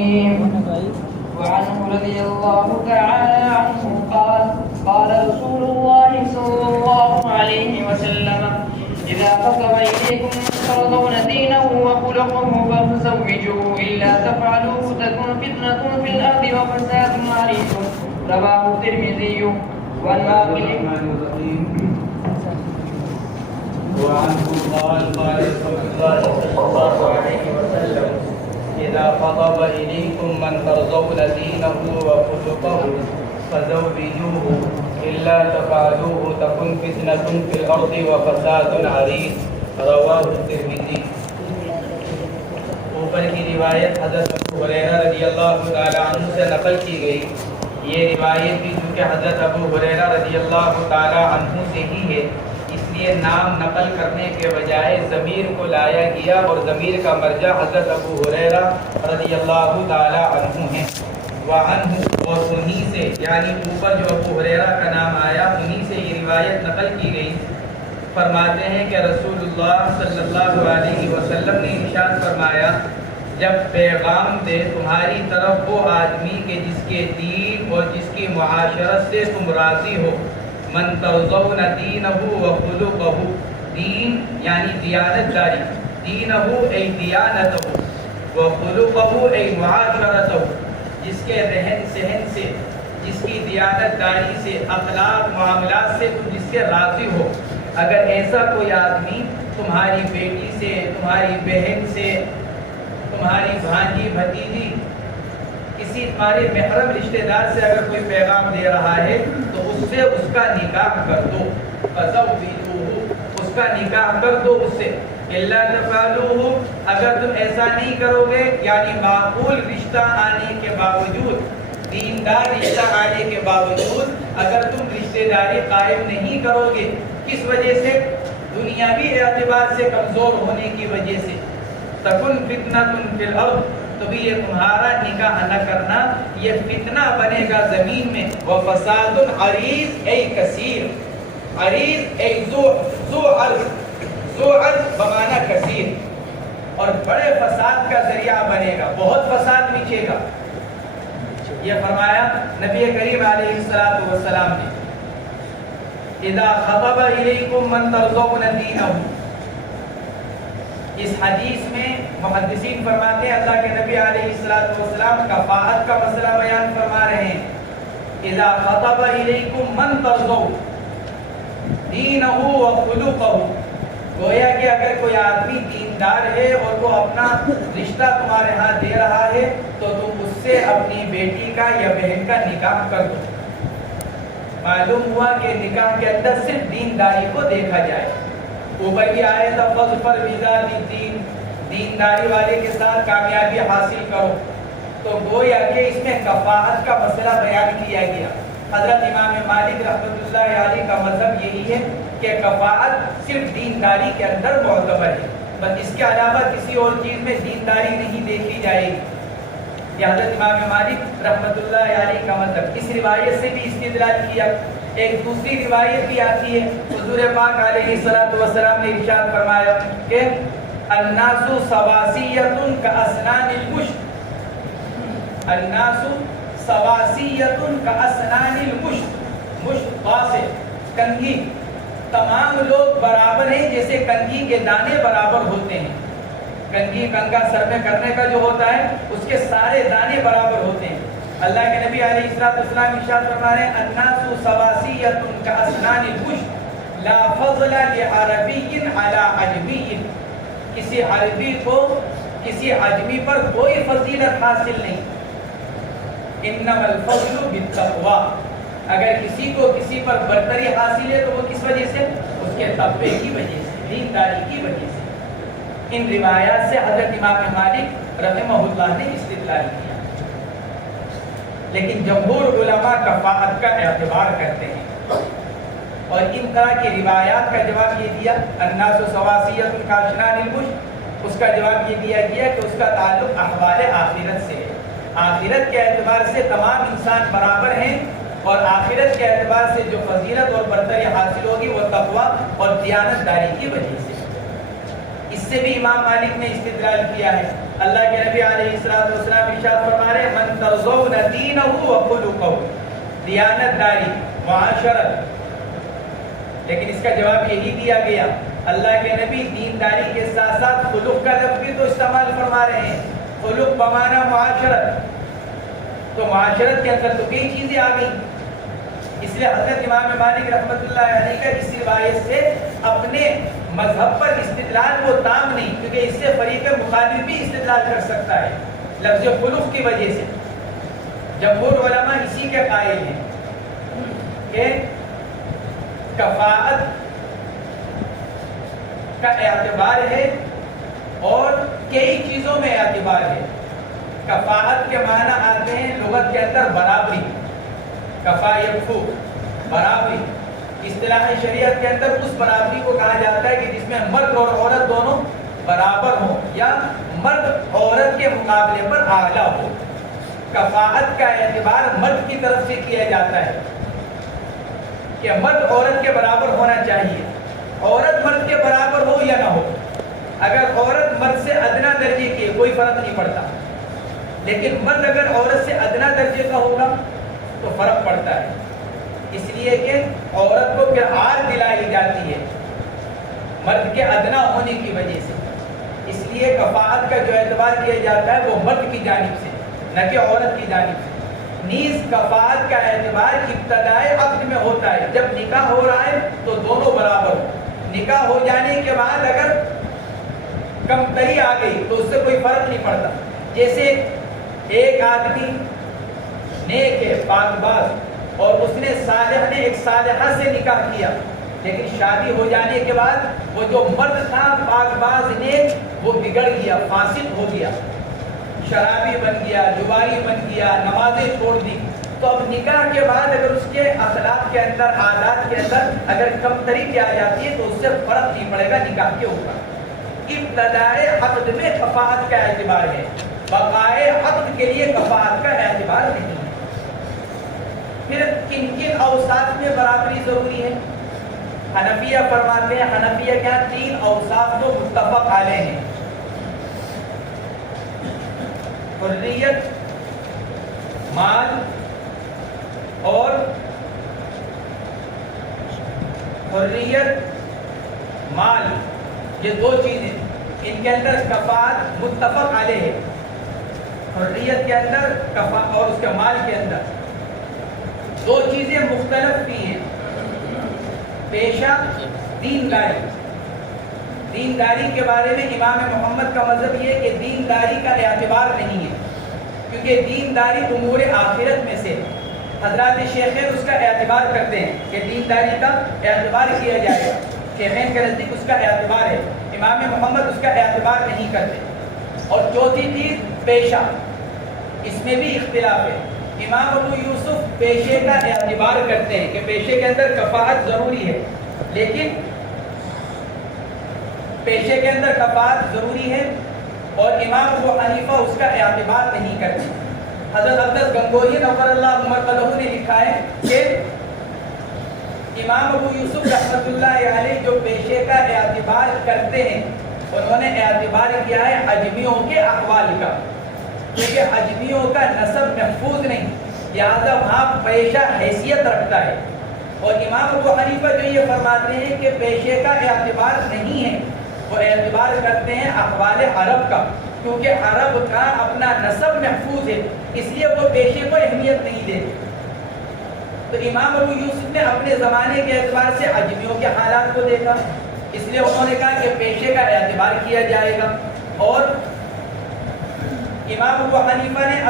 الرحيم. وعنه رضي الله تعالى عنه قال قال رسول الله صلى الله عليه وسلم: إذا خطب إليكم من ترضون دينه وخلقه فزوجوه، إلا تفعلوه تكن فتنة في الأرض وفساد عريض. رواه الترمذي. وعنه قال قال رسول الله صلى الله عليه وسلم: إذا خطب إليكم من ترضون دينه وخلقه فزوجوه، إلا تفعلوه تكن فتنة في الأرض وفساد عريض. رواه الترمذی. اوپر کی روایت حضرت ابو ہریرہ رضی اللہ تعالیٰ عنہ سے نقل کی گئی. یہ روایت بھی چونکہ حضرت ابو ہریرہ رضی اللہ تعالیٰ عنہ سے ہی ہے، اس لیے نام نقل کرنے کے بجائے ضمیر کو لایا گیا، اور ضمیر کا مرجع حضرت ابو ہریرہ رضی اللہ تعالیٰ عنہ ہے. وعنہ، اور انہی سے، یعنی اوپر جو ابو ہریرہ کا نام آیا انہی سے یہ روایت نقل کی گئی. فرماتے ہیں کہ رسول اللہ صلی اللہ علیہ وسلم نے ارشاد فرمایا: جب پیغام دے تمہاری طرف وہ آدمی کہ جس کے دین اور جس کی معاشرت سے تم راضی ہو، من ترضون دینہ و خلقہ، دین یعنی دیانت داری، دینہ ای دیانتہ و خلقہ ای معاشرتہ، جس کے رہن سہن سے، جس کی دیانت داری سے، اخلاق معاملات سے تم جس سے راضی ہو. اگر ایسا کوئی آدمی تمہاری بیٹی سے، تمہاری بہن سے، تمہاری بھانجی بھتیجی، کسی تمہارے محرم رشتہ دار سے اگر کوئی پیغام دے رہا ہے تو اس سے اس کا نکاح کر دو. فزوجوہ، اس کا نکاح کر دو اس سے. الا تفعلوہ، اگر تم ایسا نہیں کرو گے، یعنی معقول رشتہ آنے کے باوجود، دیندار رشتہ آنے کے باوجود اگر تم رشتہ داری قائم نہیں کرو گے، کس وجہ سے؟ دنیاوی اعتبار سے کمزور ہونے کی وجہ سے، تکن فتنہ فی الارض، تو بھی یہ تمہارا نکاح نہ کرنا یہ فتنہ بنے گا زمین میں. وفساد عریض ای کثیر، عریض ای ذو عرض، ذو عرض بمعنی کثیر، اور بڑے فساد کا ذریعہ بنے گا، بہت فساد مچے گا. یہ فرمایا نبی کریم علیہ السلام نے. اذا خطب الیکم من ترضون دینہ، اس حدیث میں محدثین فرماتے ہیں اللہ کے نبی علیہ السلام کفاءت کا مسئلہ بیان فرما رہے ہیں. اذا خطب الیکم من ترضون دینہ و خلقہ، گویا کہ اگر کوئی آدمی دیندار ہے اور وہ اپنا رشتہ تمہارے ہاں دے رہا ہے تو تم اس سے اپنی بیٹی کا یا بہن کا نکاح کر دو. معلوم ہوا کہ نکاح کے اندر صرف دینداری کو دیکھا جائے. اوپر کی آیت فظفر بذات الدین، دینداری والے کے ساتھ کامیابی حاصل کرو، تو گویا کہ اس میں کفاءت کا مسئلہ بیان کیا گیا. حضرت امام مالک رحمۃ اللہ علیہ کا مذہب یہی ہے کہ کفاءت صرف دینداری کے اندر معتبر ہے، بس اس کے علاوہ کسی اور چیز میں دینداری نہیں دیکھی جائے گی. یہ حضرت امام مالک رحمۃ اللہ علیہ کا مذہب. اس روایت سے بھی استدلال کیا. ایک دوسری روایت بھی آتی ہے، حضور پاک علیہ السلام نے ارشاد فرمایا کہ الناس سواسیۃ کاسنان المشط، الناس سواسیۃ کاسنان المشط، مشط سے کنگھی، تمام لوگ برابر ہیں جیسے کنگھی کے دانے برابر ہوتے ہیں. کنگھی کنگا سر میں کرنے کا جو ہوتا ہے اس کے سارے دانے برابر ہوتے ہیں. اللہ کے نبی علیہ السلام ارشاد فرما رہے ہیں الناس سواسیۃ کاسنان المشط لا فضل لعربی علی عجمی، کسی عربی کو کسی عجمی پر کوئی فضیلت حاصل نہیں. انما الفضل بالتقوی، اگر کسی کو کسی پر برتری حاصل ہے تو وہ کس وجہ سے؟ اس کے تقوی کی وجہ سے، دینداری کی وجہ سے. ان روایات سے حضرت امام مالک رحمہ اللہ نے استدلال کیا. لیکن جمہور علماء کفاءت کا اعتبار کرتے ہیں، اور ان طرح کی روایات کا جواب یہ دیا الناس سواسیۃ کاسنان المشط، اس کا جواب یہ دیا گیا کہ اس کا تعلق احوال آخرت سے ہے. آخرت کے اعتبار سے تمام انسان برابر ہیں، اور آخرت کے اعتبار سے جو فضیلت اور برتری حاصل ہوگی وہ تقوی اور دیانت داری کی وجہ سے. اس سے بھی امام مالک نے استدلال کیا ہے. اللہ کے نبی علیہ السلام ارشاد فرما رہے ہیں من ترضون دینہ و خلقہ، دیانت داری معاشرت، لیکن اس کا جواب یہی دیا گیا اللہ کے نبی دینداری کے ساتھ ساتھ خلق کا لفظ بھی تو استعمال فرما رہے ہیں، خلق بمانا معاشرت، تو معاشرت کے اندر تو کئی چیزیں آ گئی، اس لیے حضرت امام مالک رحمۃ اللہ علیہ کا اس روایت سے اپنے مذہب پر استدلال وہ تام نہیں، کیونکہ اس سے فریق مخالف بھی استدلال کر سکتا ہے لفظ خلق کی وجہ سے۔ جمہور علماء اسی کے قائل ہیں کہ کفاءت کا اعتبار ہے اور کئی چیزوں میں اعتبار ہے۔ کفاءت کے معنی آتے ہیں لغت کے اندر برابری، کفا یکفو برابری، اصطلاح شریعت کے اندر اس برابری کو کہا جاتا ہے کہ جس میں مرد اور عورت دونوں برابر ہوں یا مرد عورت کے مقابلے پر اعلیٰ ہو۔ کفاءت کا اعتبار مرد کی طرف سے کیا جاتا ہے کہ مرد عورت کے برابر ہونا چاہیے، عورت مرد کے برابر ہو یا نہ ہو۔ اگر عورت مرد سے ادنا درجے کی کوئی فرق نہیں پڑتا، لیکن مرد اگر عورت سے ادنا درجے کا ہوگا تو فرق پڑتا ہے، اس لیے کہ عورت کو پھر آر دلائی جاتی ہے مرد کے ادنا ہونے کی وجہ سے، اس لیے کفاءت کا جو اعتبار کیا جاتا ہے وہ مرد کی جانب سے نہ کہ عورت کی جانب سے۔ نیز کفاءت کا اعتبار ابتدائے عقد میں ہوتا ہے، جب نکاح ہو رہا ہے تو دونوں برابر ہو، نکاح ہو جانے کے بعد اگر کمتری آ گئی تو اس سے کوئی فرق نہیں پڑتا۔ جیسے ایک آدمی نیک ہے، پاک باز، اور اس نے صالح نے ایک صالحہ سے نکاح کیا، لیکن شادی ہو جانے کے بعد وہ جو مرد تھا پاک باز نیک وہ بگڑ گیا، فاسق ہو گیا، شرابی بن گیا، جواری بن گیا، نمازیں چھوڑ دی، تو اب نکاح کے بعد اگر اس کے اخلاق کے اندر، عادات کے اندر اگر کمتری کی آ جاتی ہے تو اس سے فرق نہیں پڑے گا نکاح کے اوپر۔ ابتدائے عقد میں کفاءت کا اعتبار ہے، بقائے عقد کے لیے کفاءت کا اعتبار نہیں ہے۔ پھر کن کن اوصاف میں برابری ضروری ہے؟ حنفیہ فرماتے ہیں، حنفیہ کیا تین اوصاف جو متفق علیہ ہیں، حریت، مال اور حریت مال، یہ دو چیزیں ان کے اندر کفاءت متفق علیہ ہے، حریت کے اندر کفاءت اور اس کے مال کے اندر دو چیزیں مختلف بھی ہیں۔ پیشہ دینداری، دینداری کے بارے میں امام محمد کا مذہب یہ ہے کہ دینداری کا اعتبار نہیں ہے، کیونکہ دینداری امور آخرت میں سے، حضرات شیخین اس کا اعتبار کرتے ہیں کہ دینداری کا اعتبار کیا جائے گا، شیخین کے نزدیک اس کا اعتبار ہے، امام محمد اس کا اعتبار نہیں کرتے۔ اور چوتھی چیز پیشہ، اس میں بھی اختلاف ہے، امام ابو یوسف پیشے کا اعتبار کرتے ہیں کہ پیشے کے اندر کفاءت ضروری ہے، لیکن پیشے کے اندر کفاءت ضروری ہے، اور امام ابو حنیفہ اس کا اعتبار نہیں کرتے۔ حضرت اقدس گنگوہی نور اللہ مرقدہ نے لکھا ہے کہ امام ابو یوسف رحمۃ اللہ علیہ جو پیشے کا اعتبار کرتے ہیں، انہوں نے اعتبار کیا ہے اجمیوں کے احوال کا، کیونکہ اجمیوں کا نسب محفوظ نہیں، لہذا وہاں پیشہ حیثیت رکھتا ہے۔ اور امام ابو حنیفہ جو یہ فرماتے ہیں کہ پیشے کا اعتبار نہیں ہے، وہ اعتبار کرتے ہیں احوال عرب کا، کیونکہ عرب کا اپنا نسب محفوظ ہے، اس لیے وہ پیشے کو اہمیت نہیں دیتے۔ تو امام ابو یوسف نے اپنے زمانے کے اعتبار سے اجمیوں کے حالات کو دیکھا، اس لیے انہوں نے کہا کہ پیشے کا اعتبار کیا جائے گا، اور امام ابو حنیفہ نے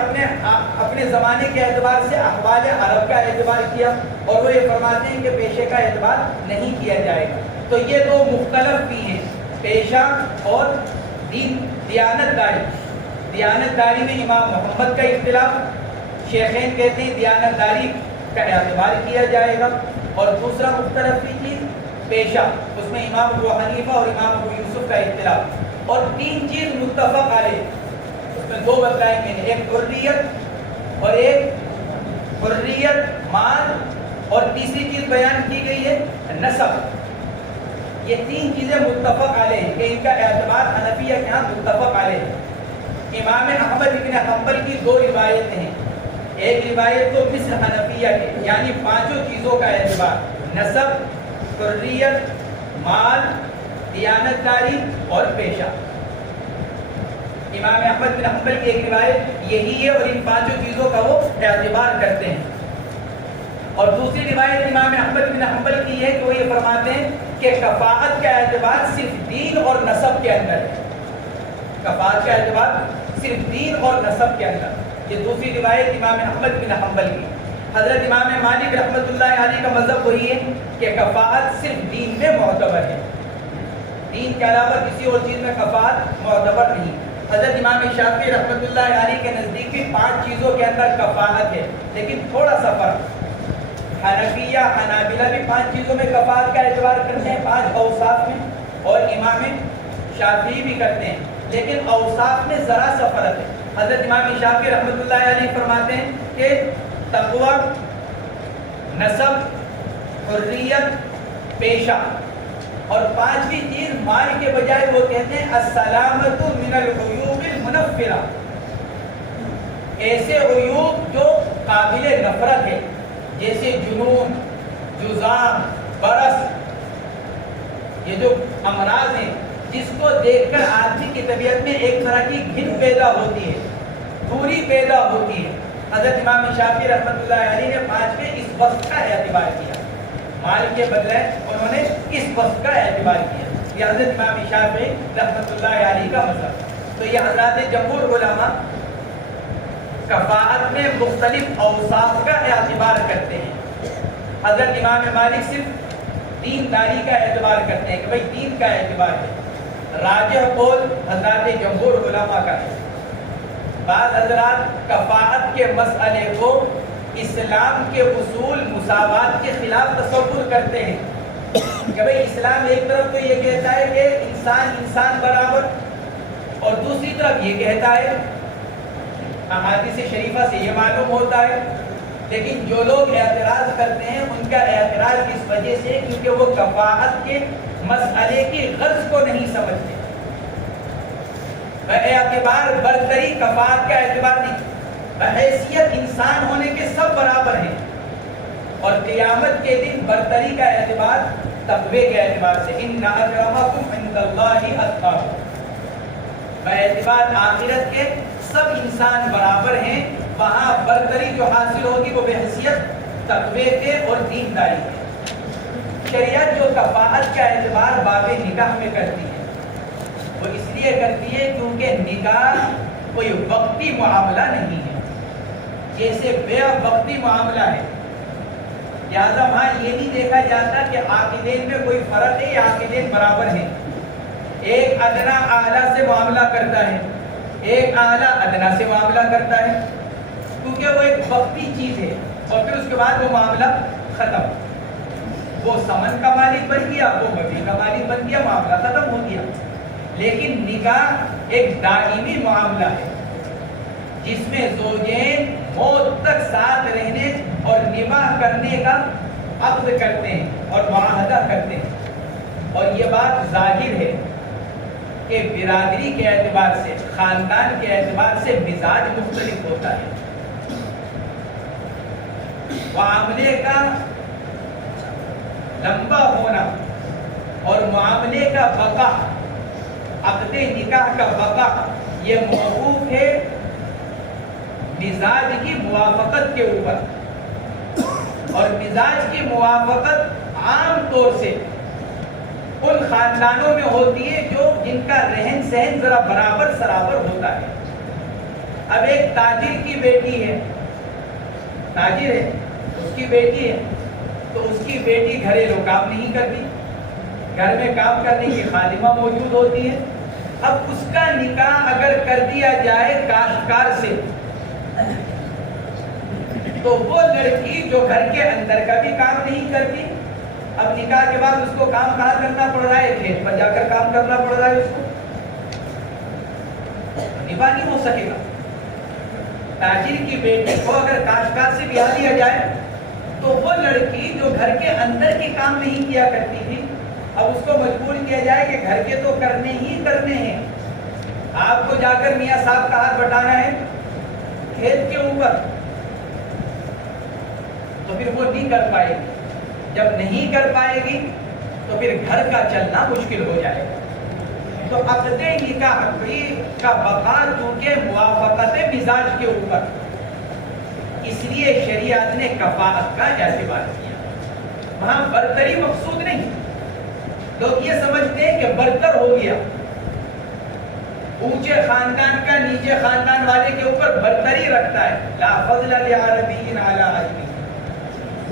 اپنے زمانے کے اعتبار سے احوال عرب کا اعتبار کیا، اور وہ یہ فرماتے ہیں کہ پیشے کا اعتبار نہیں کیا جائے گا۔ تو یہ دو مختلف بھی ہیں، پیشہ اور دیانت داری۔ دیانت داری میں امام محمد کا اختلاف، شیخین کہتے ہیں دیانت داری کا اعتبار کیا جائے گا، اور دوسرا مختلف بھی چیز پیشہ، اس میں امام ابو حنیفہ اور امام ابو یوسف کا اختلاف، اور تین چیز متفق علیہ، اس میں دو بتلائیں گے، ایک حریت اور ایک حریت مال، اور تیسری چیز بیان کی گئی ہے نسب۔ یہ تین چیزیں متفق علیہ ہیں کہ ان کا اعتبار حنفیہ کے ہاں متفق علیہ ہے۔ امام احمد بن حنبل کی دو روایتیں ہیں. ایک روایت تو مثل حنفیہ کے یعنی پانچوں چیزوں کا اعتبار، نسب، حریت، مال، دیانتداری اور پیشہ. امام احمد بن حنبل کی ایک روایت یہی ہے اور ان پانچوں چیزوں کا وہ اعتبار کرتے ہیں. اور دوسری روایت امام احمد بن حنبل کی ہے کہ وہ یہ فرماتے ہیں کہ کفاءت کا اعتبار صرف دین اور نسب کے اندر ہے. کفاءت کا اعتبار صرف دین اور نسب کے اندر. یہ دوسری روایت امام احمد بن حنبل کی. حضرت امام مالک رحمۃ اللہ علیہ کا مذہب وہی ہے کہ کفاءت صرف دین میں معتبر ہے، دین کے علاوہ کسی اور چیز میں کفاءت معتبر نہیں. حضرت امام شافعی رحمۃ اللہ علیہ کے نزدیک بھی 5 چیزوں کے اندر کفاءت ہے، لیکن تھوڑا سا فرق. حنفیہ حنابلہ بھی 5 چیزوں میں کفاءت کا اعتبار کرتے ہیں، 5 اوصاف میں، اور امام شافعی بھی کرتے ہیں، لیکن اوصاف میں ذرا سا فرق ہے. حضرت امام شافعی رحمۃ اللہ علیہ فرماتے ہیں کہ تقوی، نسب، حریت، پیشہ، اور 5ویں چیز مال کے بجائے وہ کہتے ہیں السلامۃ من العیوب المنفرہ، ایسے عیوب جو قابل نفرت ہے جیسے جنون، جذام، برس. یہ جو امراض ہیں جس کو دیکھ کر آدمی کی طبیعت میں ایک طرح کی گھن پیدا ہوتی ہے، دوری پیدا ہوتی ہے. حضرت امام شافعی رحمۃ اللہ علیہ نے 5ویں اس وقت کا اعتبار کیا، مال کے بدلے انہوں نے اس وقت کا اعتبار کیا. یہ حضرت امام شافعی رحمۃ اللہ علیہ کا مذہب. تو یہ حضرات جمہور علماء کفاءت میں مختلف اوصاف کا اعتبار کرتے ہیں. حضرت امام مالک صرف دینداری کا اعتبار کرتے ہیں کہ بھائی دین کا اعتبار ہے. راجح قول حضرات جمہور علماء کا ہے. بعض حضرات کفاءت کے مسئلے کو اسلام کے اصول مساوات کے خلاف تصور کرتے ہیں کہ بھئی اسلام ایک طرف تو یہ کہتا ہے کہ انسان برابر، اور دوسری طرف یہ کہتا ہے، احادیث شریفہ سے یہ معلوم ہوتا ہے. لیکن جو لوگ اعتراض کرتے ہیں ان کا اعتراض اس وجہ سے کیونکہ وہ کفاءت کے مسئلے کی غرض کو نہیں سمجھتے. اعتبار برتری کفاءت کا اعتبار نہیں، بحیثیت انسان ہونے کے سب برابر ہیں، اور قیامت کے دن برتری کا اعتبار تقوی کے اعتبار سے ان اکرمکم عند اللہ اتقاکم. باعتبار آخرت کے سب انسان برابر ہیں، وہاں برتری جو حاصل ہوگی وہ بحیثیت تقوی کے اور دینداری کے. شریعت جو کفاءت کا اعتبار باب نکاح میں کرتی ہے وہ اس لیے کرتی ہے کیونکہ نکاح کوئی وقتی معاملہ نہیں ہے، جیسے بیع وقتی معاملہ ہے. لہٰذا وہاں یہ نہیں دیکھا جاتا کہ عاقدین میں کوئی فرق ہے یا عاقدین برابر ہیں. ایک ادنا اعلیٰ سے معاملہ کرتا ہے، ایک اعلیٰ ادنا سے معاملہ کرتا ہے، کیونکہ وہ ایک وقتی چیز ہے اور پھر اس کے بعد وہ معاملہ ختم. وہ سمن کا مالک بن گیا، وہ مبیع کا مالک بن گیا، معاملہ ختم ہو گیا. لیکن نکاح ایک دائمی معاملہ ہے جس میں زوجین موت تک ساتھ رہنے اور نکاح کرنے کا عقد کرتے ہیں اور معاہدہ کرتے ہیں. اور یہ بات ظاہر ہے کہ برادری کے اعتبار سے، خاندان کے اعتبار سے مزاج مختلف ہوتا ہے. معاملے کا لمبا ہونا اور معاملے کا بقا، عقد نکاح کا بقا، یہ موقوف ہے مزاج کی موافقت کے اوپر. اور مزاج کی موافقت عام طور سے ان خاندانوں میں ہوتی ہے جن کا رہن سہن ذرا برابر سرابر ہوتا ہے. اب ایک تاجر کی بیٹی ہے، تاجر ہے، اس کی بیٹی ہے، تو اس کی بیٹی گھریلو کام نہیں کرتی، گھر میں کام کرنے کی خادمہ موجود ہوتی ہے. اب اس کا نکاح اگر کر دیا جائے کاشتکار سے تو وہ لڑکی جو گھر کے اندر کا بھی کام نہیں کرتی، اب نکاح کے بعد اس کو کام کہاں کرنا پڑ رہا ہے؟ کھیت پر جا کر کام کرنا پڑ رہا ہے. اس کو نکاح نہیں ہو سکے گا. تاجر کی بیٹی کو اگر کاشتکار سے بیاہ دیا جائے تو وہ لڑکی جو گھر کے اندر کے کام نہیں کیا کرتی تھی، اب اس کو مجبور کیا جائے کہ گھر کے تو کرنے ہی کرنے ہیں، آپ کو جا کر میاں صاحب کا ہاتھ بٹانا ہے کھیت کے اوپر، تو پھر وہ نہیں کر پائے گی. جب نہیں کر پائے گی تو پھر گھر کا چلنا مشکل ہو جائے گا. تو عقد نکاح کا بقا چونکہ موافقت مزاج کے اوپر، اس لیے شریعت نے کفاءت کا اعتبار کیا. وہاں برتری مقصود نہیں. لوگ یہ سمجھتے ہیں کہ برتر ہو گیا، اونچے خاندان کا نیچے خاندان والے کے اوپر برتری رکھتا ہے. لا فضل لعربی علی عجمی،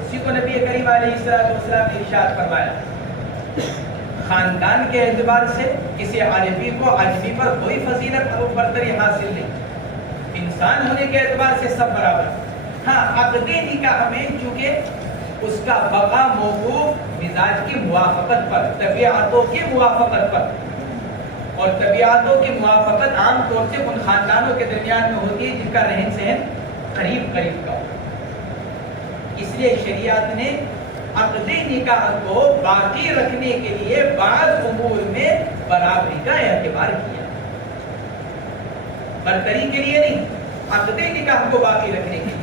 اسی کو نبی کریم علیہ السلام نے ارشاد فرمایا. خاندان کے اعتبار سے کسی عربی کو عجمی پر کوئی فضیلت اور برتری حاصل نہیں. انسان ہونے کے اعتبار سے سب برابر. ہاں عقد نکاح میں چونکہ اس کا بقا موقوف مزاج کی موافقت پر، طبیعتوں کی موافقت پر، اور طبیعتوں کی موافقت عام طور سے ان خاندانوں کے درمیان میں ہوتی ہے جن کا رہن سہن قریب قریب کا ہو. اس لیے شریعت نے عقد نکاح کو باقی رکھنے کے لیے بعض امور میں برابری کا اعتبار کیا، برتری کے لیے نہیں، عقد نکاح کو باقی رکھنے کے لیے.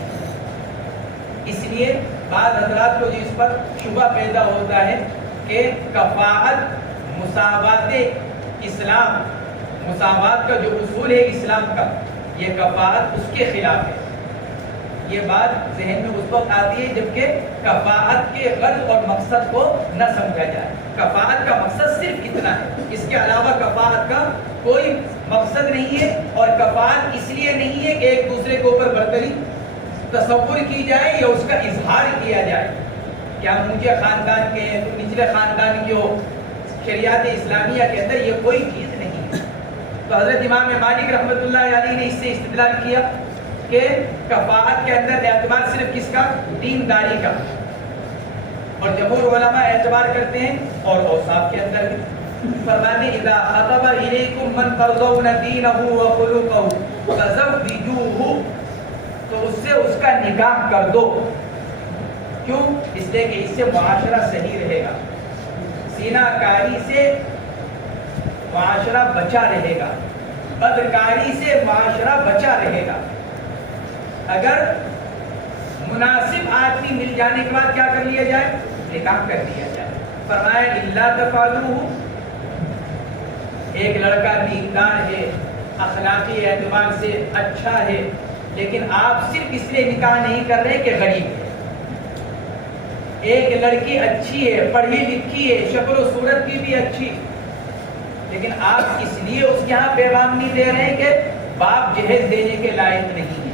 اس لیے بعض حضرات کو اس پر شبہ پیدا ہوتا ہے کہ کفاءت مساوات اسلام، مساوات کا جو اصول ہے اسلام کا، یہ کفاءت اس کے خلاف ہے. یہ بات ذہن میں اس وقت آتی ہے جبکہ کفاءت کے غرض اور مقصد کو نہ سمجھا جائے. کفاءت کا مقصد صرف اتنا ہے، اس کے علاوہ کفاءت کا کوئی مقصد نہیں ہے. اور کفاءت اس لیے نہیں ہے کہ ایک دوسرے کے اوپر برتری تصور کی جائے یا اس کا اظہار کیا جائے کہ ہم اونچے خاندان کے ہیں تو نچلے خاندان کے ہو. شریعت اسلامیہ کے اندر یہ کوئی چیز نہیں ہے. تو حضرت امام مالک رحمۃ اللہ علیہ نے اس سے استدلال کیا کہ کفاءت کے اندر اعتبار صرف کس کا؟ دینداری کا. اور جمہور علماء اعتبار کرتے ہیں اور اوصاف کے اندر بھی. فرماتے اذا خطب الیکم من ترضون دینہ وخلقہ فزوجوہ، تو اس سے اس کا نکاح کر دو. کیوں؟ اس لیے کہ اس سے معاشرہ صحیح رہے گا، زنا کاری سے معاشرہ بچا رہے گا، بدکاری سے معاشرہ بچا رہے گا. اگر مناسب آدمی مل جانے کے بعد کیا کر لیا جائے؟ نکاح کر دیا جائے. فرمایا الا تفعلوہ، ایک لڑکا نیکدار ہے، اخلاقی اعتبار سے اچھا ہے، لیکن آپ صرف اس لیے نکاح نہیں کر رہے کہ غریب ہے. ایک لڑکی اچھی ہے، پڑھی لکھی ہے، شکل و صورت کی بھی اچھی، لیکن آپ اس لیے اس کے یہاں پیغام نہیں دے رہے کہ باپ جہیز دینے کے لائق نہیں ہے.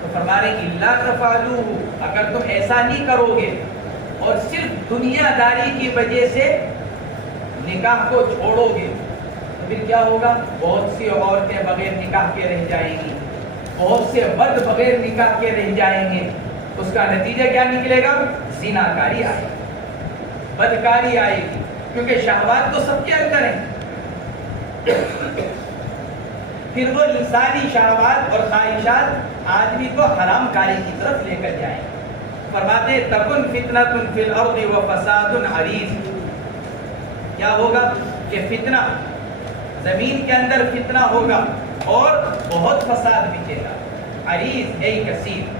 تو فرما رہے الا تفعلوہ، اگر تم ایسا نہیں کرو گے اور صرف دنیا داری کی وجہ سے نکاح کو چھوڑو گے تو پھر کیا ہوگا؟ بہت سی عورتیں بغیر نکاح کے رہ جائیں گی، بہت سے مرد بغیر نکاح کے رہ جائیں گے. اس کا نتیجہ کیا نکلے گا؟ زناکاری آئے گی، بدکاری آئے گی، کیونکہ شہوات تو سب کے اندر ہیں. پھر وہ انسانی شہوات اور خواہشات آدمی کو حرام کاری کی طرف لے کر جائیں. فرماتے تکن فتنۃ فی الارض وفساد عریض، کیا ہوگا کہ فتنہ، زمین کے اندر فتنہ ہوگا اور بہت فساد بچے گا. عریض ای کثیر.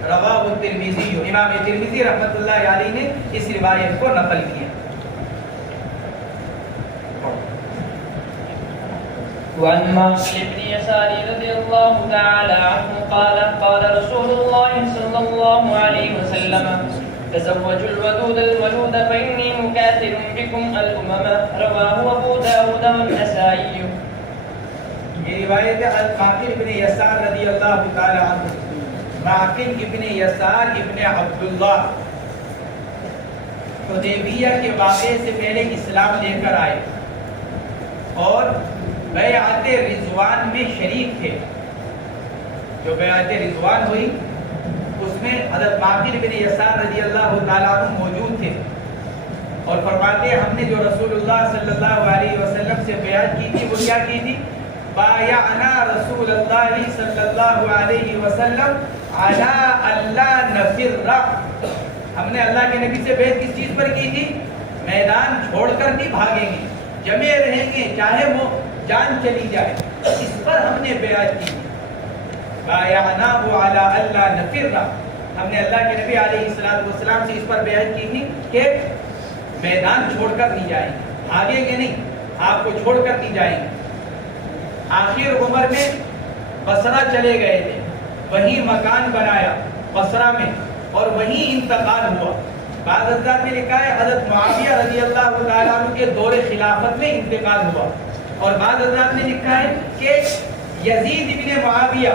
رواہ الترمذی، امام ترمذی رحمۃ اللہ علیہ نے اس روایت کو نقل کیا. وعن معقل بن يسار رضي الله تعالى عنه قال قال رسول الله صلى الله عليه وسلم تزوجوا الودود الولود فإني مكاثر بكم الأمم. رواه أبو داود والنسائي. یہ روایت ہے معقل بن یسار رضی اللہ تعالی عنہ. معقل ابن یسار ابن عبداللہ حدیبیہ کے واقعے سے پہلے اسلام لے کر آئے اور بیعت رضوان میں شریک تھے. جو بیعت رضوان ہوئی اس میں حضرت معقل بن یسار رضی اللہ تعالیٰ عنہ موجود تھے اور فرماتے ہم نے جو رسول اللہ صلی اللہ علیہ وسلم سے بیعت کی تھی وہ کیا کی تھی؟ بایعنا رسول اللہ صلی اللہ علیہ وسلم علی اللہ نفر. ہم نے اللہ کے نبی سے بیعت کس چیز پر کی تھی؟ میدان چھوڑ کر نہیں بھاگیں گے، جمے رہیں گے، چاہے وہ جان چلی جائے، اس پر ہم نے بیعت کی. بایعناہ علی الا نفر، ہم نے اللہ کے نبی علیہ السلام سے اس پر بیعت کی تھی کہ میدان چھوڑ کر نہیں جائیں گے، بھاگیں گے نہیں، آپ کو چھوڑ کر نہیں جائیں گے. آخر عمر میں بصرہ چلے گئے تھے، وہیں مکان بنایا بصرہ میں اور وہیں انتقال ہوا. بعض حضرات نے لکھا ہے حضرت معاویہ رضی اللہ تعالیٰ عنہ کے دور خلافت میں انتقال ہوا، اور بعض حضرات نے لکھا ہے کہ یزید ابن معاویہ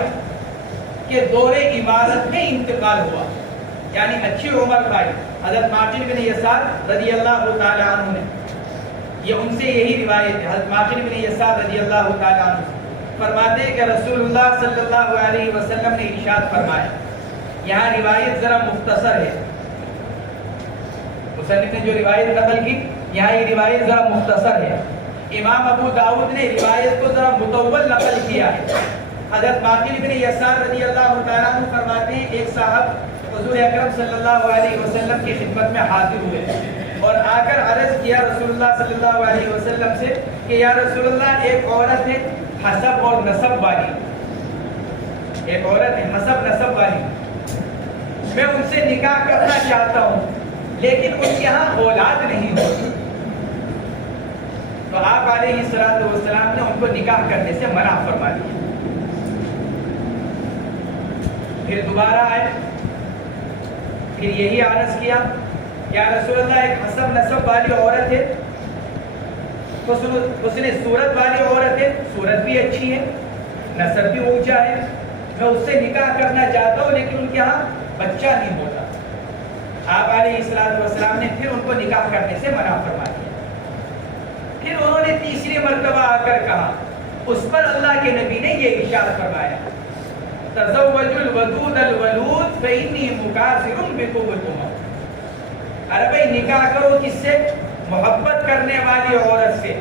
کے دور امارت میں انتقال ہوا، یعنی اچھی عمر پائی. حضرت معقل بن یسار رضی اللہ تعالیٰ عنہ نے، یہ ان سے یہی روایت ہے. حضرت معقل بن یسار رضی اللہ تعالیٰ عنہ فرماتے ہیں کہ رسول اللہ صلی اللہ علیہ وسلم نے ارشاد فرمایا. یہاں روایت ذرا مختصر ہے، مصنف نے جو روایت نقل کی یہاں یہ روایت ذرا مختصر ہے. امام ابو داؤد نے روایت کو ذرا مطول نقل کیا ہے. حضرت معقل بن یسار رضی اللہ تعالیٰ عنہ فرماتے ہیں ایک صاحب حضور اکرم صلی اللہ علیہ وسلم کی خدمت میں حاضر ہوئے اور آ کر عرض کیا رسول اللہ صلی اللہ علیہ وسلم سے کہ یا رسول اللہ ایک عورت ہے حسب اور نسب والی، ایک عورت ہے حسب نسب والی، میں ان سے نکاح کرنا چاہتا ہوں لیکن ان کے ہاں اولاد نہیں ہوتی. تو آپ علیہ السلام نے ان کو نکاح کرنے سے منع فرما دیا. پھر دوبارہ آئے، پھر یہی عرض کیا یا رسول اللہ ایک حسب نسب والی عورت ہے، تو اس نے صورت والی عورت ہے، صورت بھی اچھی ہے، نسب بھی اونچا ہے، میں اس سے نکاح کرنا چاہتا ہوں لیکن ان کے ہاں بچہ نہیں ہوتا. آپ علیہ السلام نے پھر ان کو نکاح کرنے سے منع فرما دیا. پھر انہوں نے تیسری مرتبہ آ کر کہا، اس پر اللہ کے نبی نے یہ ارشاد فرمایا تزوجوا الودود الولود فإني مكاثر بكم الأمم. ارے بھائی نکاح کرو کس سے؟ محبت کرنے والی عورت سے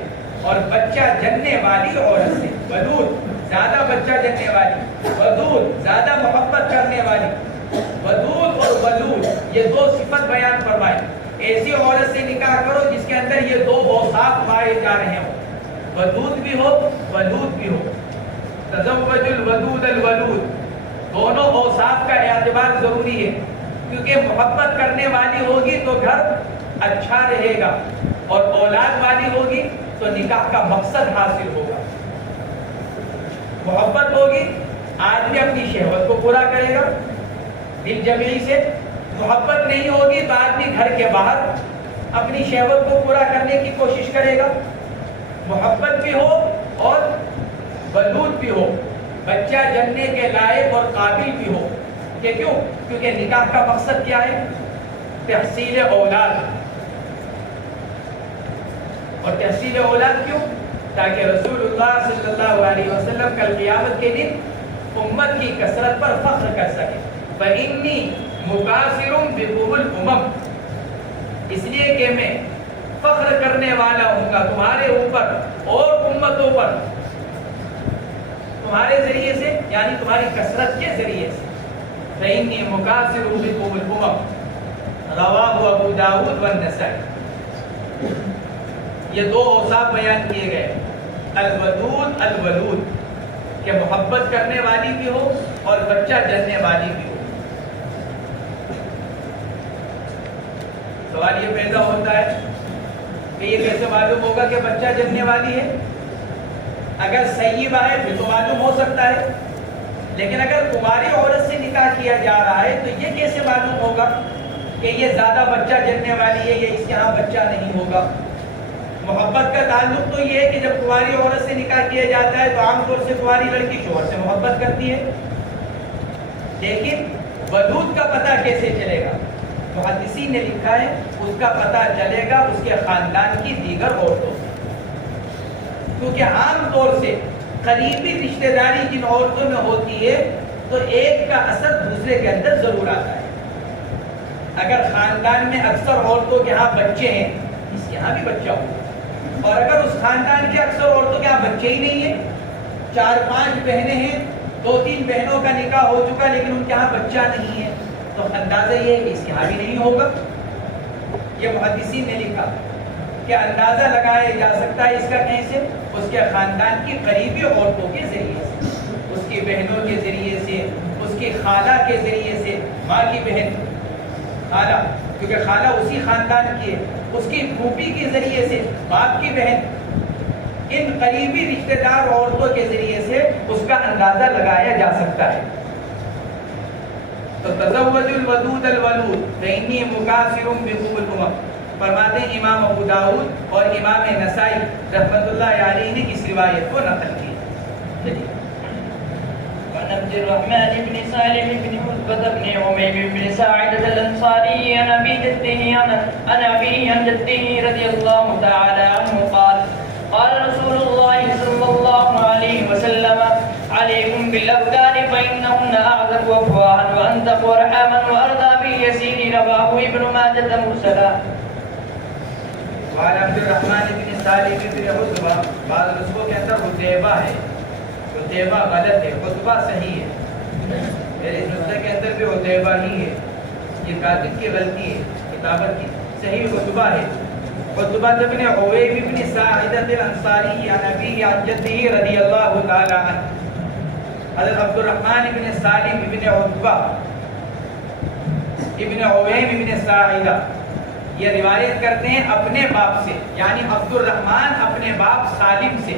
اور بچہ جننے والی عورت سے. ودود زیادہ بچہ جننے والی، ودود زیادہ محبت کرنے والی. ودود اور ولود یہ دو صفت بیان فرمائے. ایسی عورت سے نکاح کرو جس کے اندر یہ دو اوصاف پائے جا رہے ہوں، ودود بھی ہو ولود بھی ہو. تزوج الودود الولود، دونوں اوصاف کا اعتبار ضروری ہے کیونکہ محبت کرنے والی ہوگی تو گھر اچھا رہے گا اور اولاد والی ہوگی تو نکاح کا مقصد حاصل ہوگا. محبت ہوگی آدمی اپنی شہوت کو پورا کرے گا دل جمعی سے، محبت نہیں ہوگی تو آدمی گھر کے باہر اپنی شہوت کو پورا کرنے کی کوشش کرے گا. محبت بھی ہو اور ولود بھی ہو، بچہ جننے کے لائق اور قابل بھی ہو. کہ کیوں؟ کیونکہ نکاح کا مقصد کیا ہے؟ تحصیل اولاد. اور تحصیل اولاد کیوں؟ تاکہ رسول اللہ صلی اللہ علیہ وسلم کل قیامت کے دن امت کی کثرت پر فخر کر سکے. فإنی مکاثر بکم الامم، اس لیے کہ میں فخر کرنے والا ہوں گا تمہارے اوپر اور امتوں پر، تمہارے ذریعے سے یعنی تمہاری کثرت کے ذریعے سے. فإنی مکاثر بکم الامم، رواہ ابو داؤد والنسائی. یہ دو اوصاف بیان کیے گئے، الودود الولود، کہ محبت کرنے والی بھی ہو اور بچہ جننے والی بھی ہو. سوال یہ پیدا ہوتا ہے کہ یہ کیسے معلوم ہوگا کہ بچہ جننے والی ہے؟ اگر سیبہ ہے پھر تو معلوم ہو سکتا ہے، لیکن اگر کماری عورت سے نکاح کیا جا رہا ہے تو یہ کیسے معلوم ہوگا کہ یہ زیادہ بچہ جننے والی ہے یا اس کے ہاں بچہ نہیں ہوگا؟ محبت کا تعلق تو یہ ہے کہ جب کماری عورت سے نکاح کیا جاتا ہے تو عام طور سے کماری لڑکی شوہر سے محبت کرتی ہے، لیکن ولود کا پتہ کیسے چلے گا؟ محدثین نے لکھا ہے اس کا پتہ چلے گا اس کے خاندان کی دیگر عورتوں سے، کیونکہ عام طور سے قریبی رشتہ داری جن عورتوں میں ہوتی ہے تو ایک کا اثر دوسرے کے اندر ضرور آتا ہے. اگر خاندان میں اکثر عورتوں کے ہاں بچے ہیں، اس کے ہاں بھی بچہ ہوگا، اور اگر اس خاندان کے اکثر عورتوں کے ہاں بچے ہی نہیں ہیں، 4-5 بہنیں ہیں، 2-3 بہنوں کا نکاح ہو چکا لیکن ان کے ہاں بچہ نہیں ہے، تو اندازہ یہ ہے کہ اس کے ہاں بھی نہیں ہوگا. یہ محدثین نے لکھا کہ اندازہ لگایا جا سکتا ہے اس کا کیسے؟ اس کے خاندان کی قریبی عورتوں کے ذریعے سے، اس کی بہنوں کے ذریعے سے، اس کی خالہ کے ذریعے سے، ماں کی بہن خالہ، کیونکہ خالہ اسی خاندان کی ہے، اس کی پھوپھی کے ذریعے سے، باپ کی بہن، ان قریبی رشتہ دار عورتوں کے ذریعے سے اس کا اندازہ لگایا جا سکتا ہے۔ تو تزوج الودود الولود فإني مکاثر بكم الامم، فرماتے ہیں امام ابو داؤد اور امام نسائی رحمۃ اللہ علیہ نے اس روایت کو نقل کی۔ وعن عبد الرحمن بن سالم بن عتبة بن عمير بن ساعدة الأنصاري عن أبي جده عن أبيه عن جده رضي الله تعالى عنه قال قال رسول الله صلى الله عليه وسلم عليكم بالأبدان فإنهن أعذب وأفواها وأنتق ورحاما وأرضى باليسير، رواه ابن ماجة مرسلا۔ وعن عبد الرحمن بن سالم بن عتبہ، بعض نسخوں کے اندر عتیبہ ہے، عتیبہ غلط ہے، عتبہ صحیح ہے، میرے نسخے کے اندر بھی عتیبہ ہی ہے، یہ کاتب کی غلطی ہے کتابت کی، صحیح عتبہ ہے۔ عتبہ بن عویب بن ساعدۃ الانصاری عن ابیہ عن جدہ رضی اللہ تعالی عنہ، حضرت عبد الرحمن بن سالم بن عتبہ ابن عویب بن ساعدہ یہ روایت کرتے ہیں اپنے باپ سے، یعنی عبد الرحمن اپنے باپ سالم سے،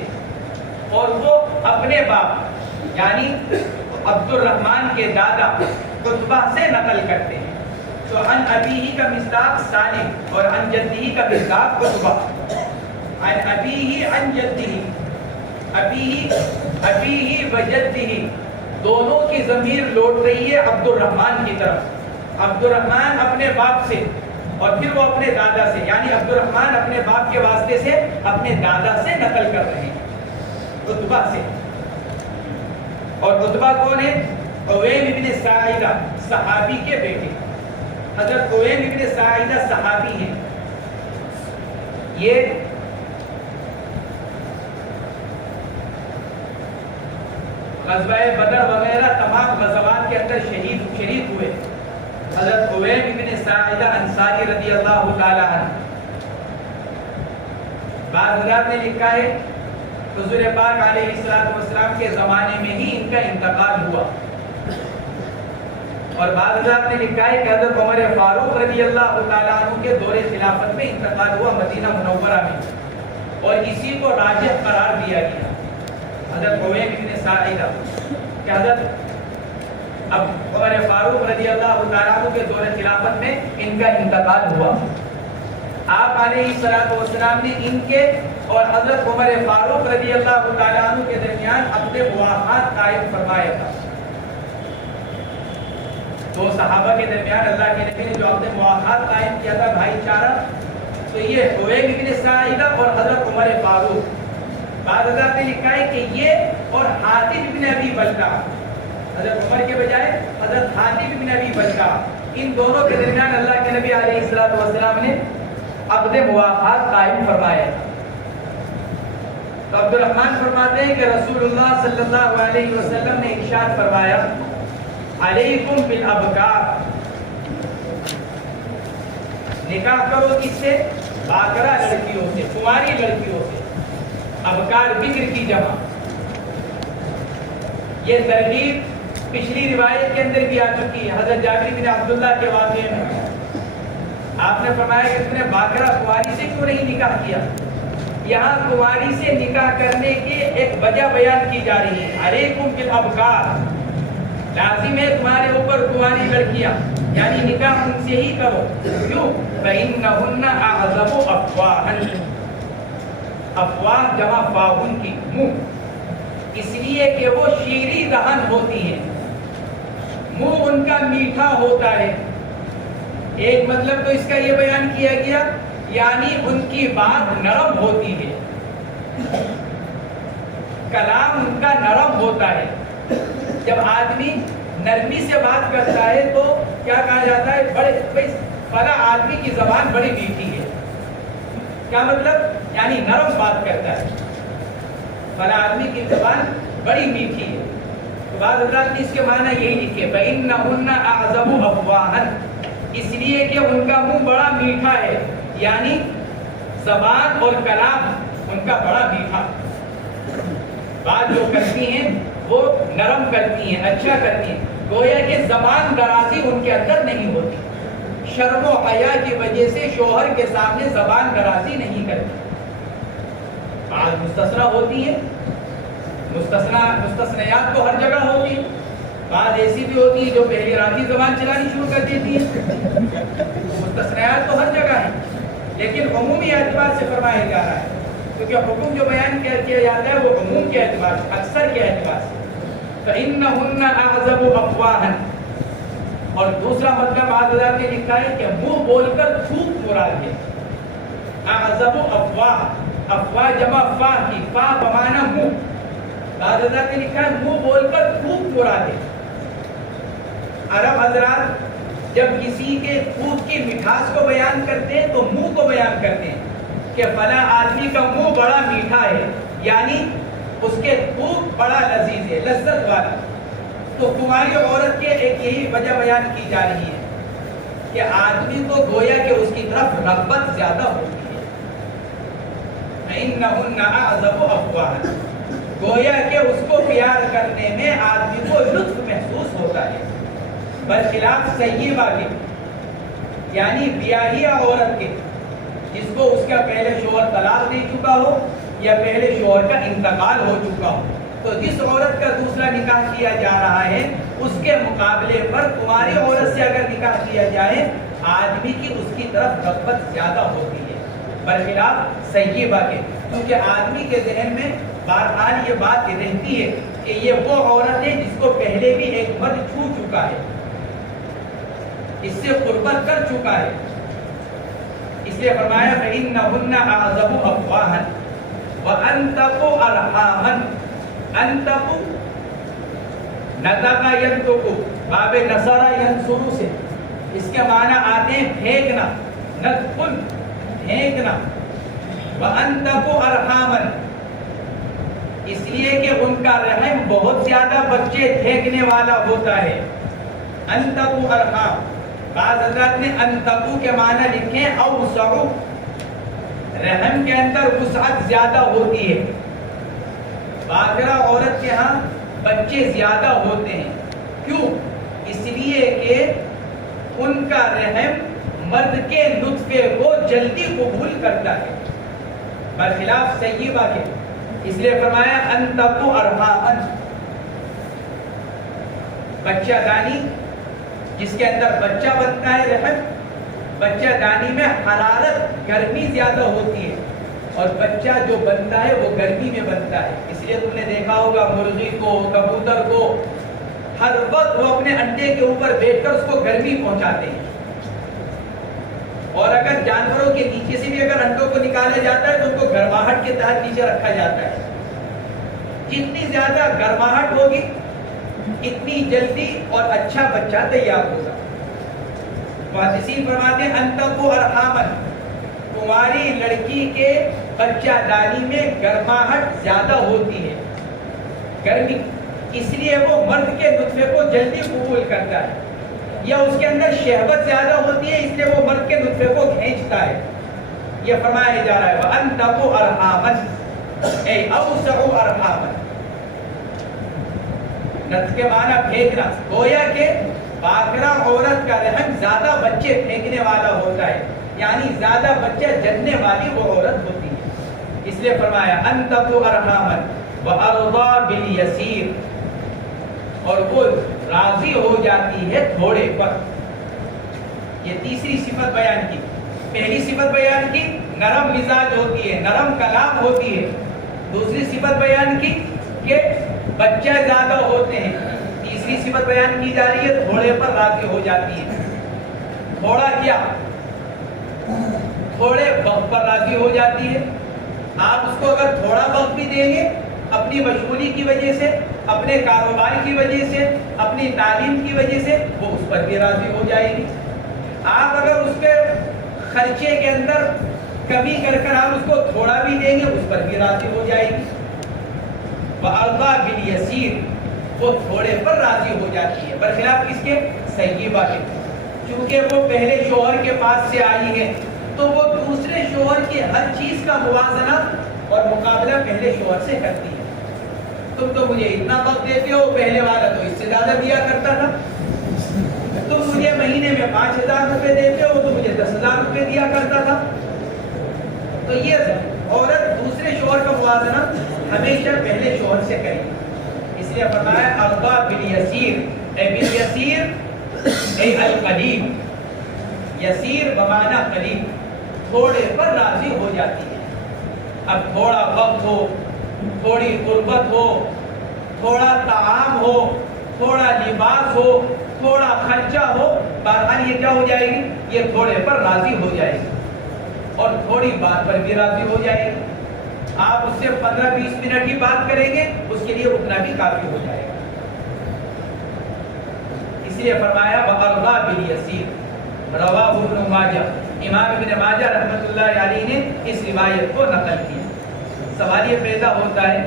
اور وہ اپنے باپ یعنی عبد الرحمن کے دادا عتبہ سے نقل کرتے ہیں۔ تو عن ابیہ کا مصداق سالم اور عن جدہ کا مصداق عتبہ، عن ابیہ عن جدہ، ابیہ و جدہ دونوں کی ضمیر لوٹ رہی ہے عبد الرحمن کی طرف، عبد الرحمن اپنے باپ سے اور پھر وہ اپنے دادا سے، یعنی عبد الرحمن اپنے باپ کے واسطے سے اپنے دادا سے نقل کر رہے ہیں عتبہ سے۔ اور عتبہ کون ہے؟ عویم ابن ساعدہ صحابی کے بیٹے، حضرت عویم ابن ساعدہ صحابی ہیں، یہ غزوہ بدر وغیرہ تمام غزوات کے اندر شریک ہوئے۔ حضرت عویم ابن ساعدہ انصاری رضی اللہ تعالی عنہ، بعض حضرات نے لکھا ہے حضور پاک علیہ السلام کے زمانے میں ہی ان کا انتقال ہوا، اور بعض حضرات نے لکھا ہے کہ حضرت عمر فاروق رضی اللہ تعالیٰ عنہ کے دور خلافت میں انتقال ہوا مدینہ منورہ میں، اور اسی کو راجح قرار دیا گیا حضرت عویم ابن ساعدہ کہ حضرت اب عمر فاروق رضی اللہ تعالیٰ عنہ کے دور خلافت میں ان کا انتقال ہوا۔ آپ علیہ السلام نے ان کے اور حضرت عمر فاروق رضی اللہ تعالیٰ عنہ کے درمیان اپنے مواخات قائم فرمایا تھا۔ دو صحابہ کے درمیان اللہ کے نبی نے جو اپنے مواخات قائم کیا تھا، بھائی چارہ، تو یہ عویم ابن ساعدہ اور حضرت عمر فاروق۔ بعض حضرات نے لکھا ہے کہ یہ اور حاتم ابن ابی بلتع، حضرت عمر کے بجائے حضرت حاتم ابن ابی بلتع، ان دونوں کے درمیان اللہ کے نبی علیہ السلام نے اپنے مواخات قائم فرمایا تھا۔ تو عبد الرحمن فرماتے ہیں کہ رسول اللہ صلی اللہ علیہ وسلم نے ارشاد فرمایا، علیکم بالابکار، نکاح کرو کس سے؟ باکرہ لڑکیوں سے، کنواری لڑکیوں سے۔ ابکار بکر کی جمع۔ یہ ترغیب پچھلی روایت کے اندر بھی آ چکی ہے، حضرت جابر بن عبداللہ کے واقعے میں آپ نے فرمایا کہ تم نے باکرہ کنواری سے کیوں نہیں نکاح کیا؟ یہاں کنواری سے نکاح کرنے کی ایک وجہ بیان کی جا رہی ہے، علیکم بالابکار، لازم ہے تمہارے اوپر کنواری لڑکیاں، یعنی نکاح ان سے ہی کرو۔ کیوں؟ فإنہن اعظم افواہا، افواہ جمع فاہن کی، منہ، اس لیے کہ وہ شیریں دہن ہوتی ہیں، منہ ان کا میٹھا ہوتا ہے۔ ایک مطلب تو اس کا یہ بیان کیا گیا، یعنی ان کی بات نرم ہوتی ہے، کلام ان کا نرم ہوتا ہے۔ جب آدمی نرمی سے بات کرتا ہے تو کیا کہا جاتا ہے؟ بڑے فلاں آدمی کی زبان بڑی میٹھی ہے۔ کیا مطلب؟ یعنی نرم بات کرتا ہے، فلاں آدمی کی زبان بڑی میٹھی ہے۔ تو بعض حضرات نے اس کے معنی یہی لکھے، فإنہن اعظم افواہا، اس لیے کہ ان کا منہ بڑا میٹھا ہے، یعنی زبان اور کلام ان کا بڑا میٹھا۔ بات جو کرتی ہیں وہ نرم کرتی ہیں، اچھا کرتی ہیں، گویا کہ زبان درازی ان کے اندر نہیں ہوتی، شرم و حیا کی وجہ سے شوہر کے سامنے زبان درازی نہیں کرتی۔ بعض مستثنا ہوتی ہیں، مستثنیات تو ہر جگہ ہوتی ہیں، بعض ایسی بھی ہوتی ہے جو پہلی رات ہی زبان چلانی شروع کر دیتی ہے، مستثنیات تو ہر جگہ ہیں، لیکن عمومی اعتبار سے فرمایا جا رہا ہے، کیونکہ حکم جو بیان کیا جاتا ہے وہ عموم کے اعتبار سے، اکثر کے اعتبار سے۔ فَإِنَّهُنَّ أَعْزَبُ أَفْوَاهًا، اور دوسرا مطلب بعض حضرات نے لکھا ہے کہ منہ بول کر تھوک مراد ہے، اعزب افواہ، افواہ جمع فا کی، فا بمانا منہ، بعض حضرات نے لکھا ہے منہ بول کر تھوک مراد ہے۔ عرب حضرات جب کسی کے تھوک کی مٹھاس کو بیان کرتے ہیں تو منہ کو بیان کرتے ہیں کہ فلاں آدمی کا منہ بڑا میٹھا ہے، یعنی اس کے تھوک بڑا لذیذ ہے، لذت والا۔ تو کماری عورت کے ایک یہی وجہ بیان کی جا رہی ہے کہ آدمی کو گویا کہ اس کی طرف رغبت زیادہ ہوتی ہے، فَإِنَّهُنَّ أَعْزَبُ أَفْوَاهًا، گویا کہ اس کو پیار کرنے میں آدمی کو لطف محسوس ہوتا ہے، برخلاف سیبہ کے، یعنی بیاہیہ عورت کے، جس کو اس کا پہلے شوہر طلاق دے چکا ہو یا پہلے شوہر کا انتقال ہو چکا ہو، تو جس عورت کا دوسرا نکاح کیا جا رہا ہے اس کے مقابلے پر کماری عورت سے اگر نکاح کیا جائے آدمی کی اس کی طرف رغبت زیادہ ہوتی ہے، برخلاف سیبہ کے، کیونکہ آدمی کے ذہن میں بہرحال یہ بات رہتی ہے کہ یہ وہ عورت ہے جس کو پہلے بھی ایک مرد چھو چکا ہے، اس سے قربت کر چکا ہے، اس لیے فرمایا فَإِنَّهُنَّ أَعْزَبُ أَفْوَاهًا وَأَنْتَقُ أَرْحَامًا، انتقو نطق ينطق، باب نصر ينصر سے اس کے معنی آتے ہیں پھینکنا، نطقن پھینکنا، وَأَنْتَقُ أَرْحَامًا، اس لیے کہ ان کا رحم بہت زیادہ بچے پھینکنے والا ہوتا ہے، انتقو ارحام، بعض حضرات نے انتقو کے معنی لکھے اوسع، رحم کے اندر وسعت زیادہ ہوتی ہے، باقرہ عورت کے ہاں بچے زیادہ ہوتے ہیں، کیوں؟ اس لیے کہ ان کا رحم مرد کے نطفے کو جلدی قبول کرتا ہے، برخلاف سیبہ کے، اس لیے فرمایا انتقو ارحامًا، بچہ دانی جس کے اندر بچہ بنتا ہے، رحم بچہ دانی میں حرارت گرمی زیادہ ہوتی ہے، اور بچہ جو بنتا ہے وہ گرمی میں بنتا ہے، اس لیے تم نے دیکھا ہوگا مرغی کو، کبوتر کو ہر وقت وہ اپنے انڈے کے اوپر بیٹھ کر اس کو گرمی پہنچاتے ہیں، اور اگر جانوروں کے نیچے سے بھی اگر انڈوں کو نکالا جاتا ہے تو ان کو گرماہٹ کے تحت نیچے رکھا جاتا ہے، جتنی زیادہ گرماہٹ ہوگی اتنی جلدی اور اچھا بچہ تیار ہوگا۔ محدثین فرماتے ہیں انتقو ارحامًا، تمہاری لڑکی کے بچہ دانی میں گرماہٹ زیادہ ہوتی ہے، گرمی، اس لیے وہ مرد کے نطفے کو جلدی قبول کرتا ہے، یا اس کے اندر شہوت زیادہ ہوتی ہے اس لیے وہ مرد کے نطفے کو کھینچتا ہے، یہ فرمایا جا رہا ہے وَأَنْتَقُ أَرْحَامًا اے أَوْسَعُ أَرْحَامًا، نطق کے معنی پھینکنا، گویا کہ باقرہ عورت کا رحم زیادہ بچے پھینکنے والا ہوتا ہے، یعنی زیادہ بچہ جننے والی وہ عورت ہوتی ہے، اس لیے فرمایا انتقو ارحامًا وَأَرْضَى بِالْيَسِيرِ، اور وہ راضی ہو جاتی ہے تھوڑے پر، یہ تیسری صفت بیان کی، پہلی صفت بیان کی نرم مزاج ہوتی ہے، نرم کلام ہوتی ہے، دوسری صفت بیان کی کہ بچہ زیادہ ہوتے ہیں، تیسری صفت بیان کی جا رہی ہے تھوڑے پر راضی ہو جاتی ہے، تھوڑا کیا؟ تھوڑے وقت پر راضی ہو جاتی ہے، آپ اس کو اگر تھوڑا وقت بھی دیں گے اپنی مشغولی کی وجہ سے، اپنے کاروبار کی وجہ سے، اپنی تعلیم کی وجہ سے، وہ اس پر بھی راضی ہو جائے گی، آپ اگر اس کے خرچے کے اندر کمی کر کر آپ اس کو تھوڑا بھی دیں گے اس پر بھی راضی ہو جائے گی، وَأَرْضَى بِالْيَسِيرِ، وہ تھوڑے پر راضی ہو جاتی ہے، برخلاف کس کے؟ سیبہ کے، چونکہ وہ پہلے شوہر کے پاس سے آئی ہے تو وہ دوسرے شوہر کی ہر چیز کا موازنہ اور مقابلہ پہلے شوہر سے کرتی ہے، تم تو مجھے اتنا وقت دیتے ہو، پہلے والا تو اس سے زیادہ دیا کرتا تھا، تم مجھے مہینے میں 5,000 روپے دیتے ہو تو مجھے 10,000 روپے دیا کرتا تھا۔ تو یہ عورت دوسرے شوہر کا موازنہ ہمیشہ پہلے شوہر سے کرے، اس لیے فرمایا ارضا بالیسیر، اے بالیسیر اے القلیل، یسیر بمعنی قلیل، تھوڑے پر راضی ہو جاتی ہے۔ اب تھوڑا وقت ہو، تھوڑی قربت ہو، تھوڑا طعام ہو، تھوڑا لباس ہو، تھوڑا خرچہ ہو، بہرحال یہ کیا ہو جائے گی؟ یہ تھوڑے پر راضی ہو جائے گی، اور تھوڑی بات پر بھی راضی ہو جائے گی۔ آپ اس سے 15-20 منٹ ہی بات کریں گے، اس کے لیے اتنا بھی کافی ہو جائے گا۔ اس لیے فرمایا وَأَرْضَى بِالْيَسِيرِ، رواہ ابن ماجہ، امام ابن ماجہ رحمۃ اللہ علیہ نے اس روایت کو نقل کیا۔ سوال یہ پیدا ہوتا ہے،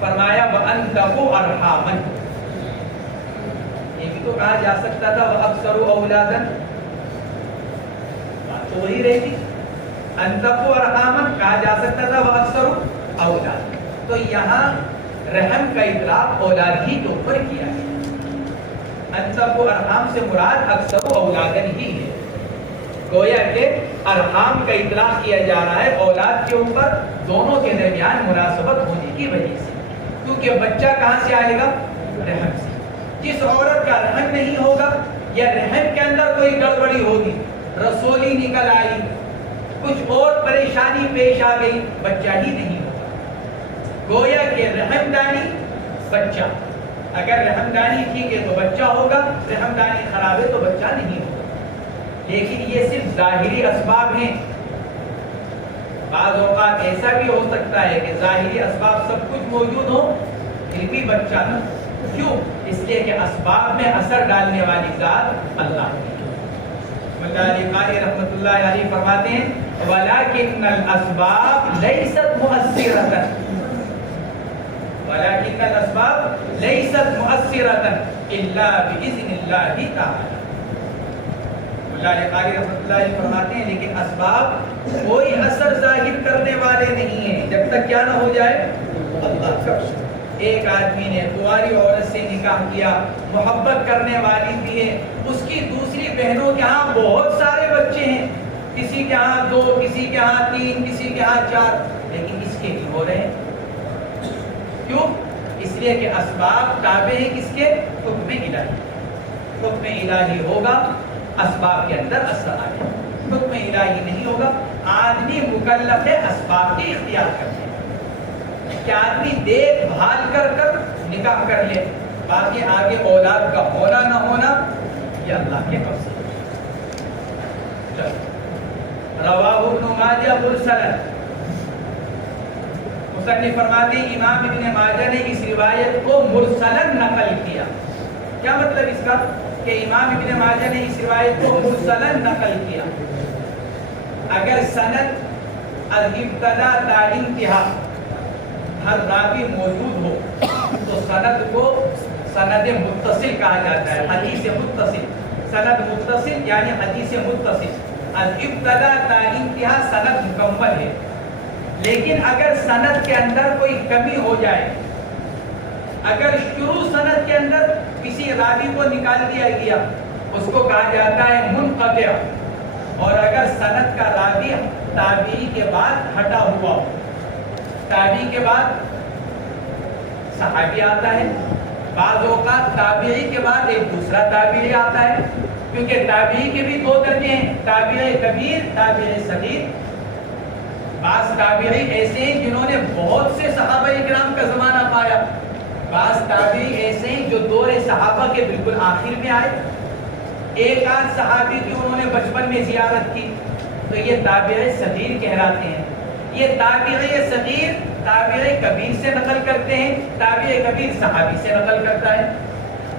فرمایا وَأَنْتَقُ أَرْحَامًا، یہ بھی تو کہا جا سکتا تھا وَأَكْثَرُ أَوْلَادًا، بات تو وہی رہتی، انتقو ارحامن کہا جا سکتا تھا وَأَكْثَرُ أَوْلَادًا، تو یہاں رحم کا اطلاق اولاد ہی کے اوپر کیا ہے۔ انتقو ارحام سے مراد اکثر اولادن ہی ہے، گویا کہ ارحام کا اطلاق کیا جا رہا ہے اولاد کے اوپر، دونوں کے درمیان مناسبت ہونے کی وجہ سے، کیونکہ بچہ کہاں سے آئے گا؟ رحم سے۔ جس عورت کا رحم نہیں ہوگا یا رحم کے اندر کوئی گڑبڑی ہوگی، رسولی نکل آئی، کچھ اور پریشانی پیش آ گئی، بچہ ہی نہیں ہوگا۔ گویا کہ رحم دانی بچہ، اگر رحم دانی ٹھیک ہے تو بچہ ہوگا، رحم دانی خراب ہے تو بچہ نہیں ہوگا۔ لیکن یہ صرف ظاہری اسباب ہیں، بعض اوقات ایسا بھی ہو سکتا ہے کہ ظاہری اسباب سب کچھ موجود ہو پھر بھی بچہ نہ، کیوں؟ اس لیے کہ اسباب میں اثر ڈالنے والی ذات اللہ ہے۔ قاری رحمۃ اللہ علیہ فرماتے ہیں وَلَكِنَّ الْأَسْبَابِ لَيْسَتْ مُؤَثِّرَةً، وَلَكِنَّ الْأَسْبَابِ لَيْسَتْ مُؤَثِّرَةً إِلَّا بِإِذْنِ اللَّهِ تَعَالَى، اللہ قاری رحمۃ اللہ علیہ فرماتے ہیں لیکن اسباب کوئی اثر ظاہر کرنے والے نہیں ہیں جب تک کیا نہ ہو جائے اللہ کا۔ ایک آدمی نے کنواری عورت سے نکاح کیا، محبت کرنے والی بھی ہے، اس کی دوسری بہنوں کے ہاں بہت سارے بچے ہیں، کسی کے ہاں 2، کسی کے ہاں 3، کسی کے ہاں 4، لیکن اس کے نہیں ہو رہے ہیں، کیوں؟ اس لیے کہ اسباب تابع ہیں کس کے؟ حکم الہی۔ حکم الہی ہوگا اسباب کے اندر اثر آئے، حکم الہی نہیں ہوگا۔ آدمی مکلف ہے اسباب کے اختیار کرنے، کہ آدمی دیکھ بھال کر کر نکاح کر لے، باقی آگے اولاد کا ہونا نہ ہونا یہ اللہ کے قبضے۔ رواہ ابن ماجہ مرسلا، مصنف فرماتے ہیں امام ابن ماجہ نے اس روایت کو مرسلا نقل کیا۔ کیا مطلب اس کا؟ کہ امام ابن ماجہ نے اس روایت کو مرسلا نقل کیا۔ اگر سند الابتدا تا انتہا ہر راوی موجود ہو تو سند کو سند متصل کہا جاتا ہے، حدیث متصل، سند متصل یعنی حدیث متصل، الابتدا تا انتہا سند مکمل ہے۔ لیکن اگر سند کے اندر کوئی کمی ہو جائے، اگر شروع سند کے اندر کسی راوی کو نکال دیا گیا اس کو کہا جاتا ہے منقطع، اور اگر سند کا راوی تابعی کے بعد ہٹا ہوا ہو، تابعی کے بعد صحابی آتا ہے، بعض اوقات تابعی کے بعد ایک دوسرا تابعی آتا ہے، کیونکہ تابعی کے بھی 2 درجے ہیں، تابعی کبیر، تابعی صغیر۔ بعض تابعی ایسے ہیں جنہوں نے بہت سے صحابہ کرام کا زمانہ پایا، بعض تابعی ایسے ہیں جو دور صحابہ کے بالکل آخر میں آئے، ایک آدھ صحابی کی انہوں نے بچپن میں زیارت کی، تو یہ تابعی صغیر کہلاتے ہیں۔ یہ تابعی صغیر تابعی کبیر سے نقل کرتے ہیں، تابعی کبیر صحابی سے نقل کرتا ہے۔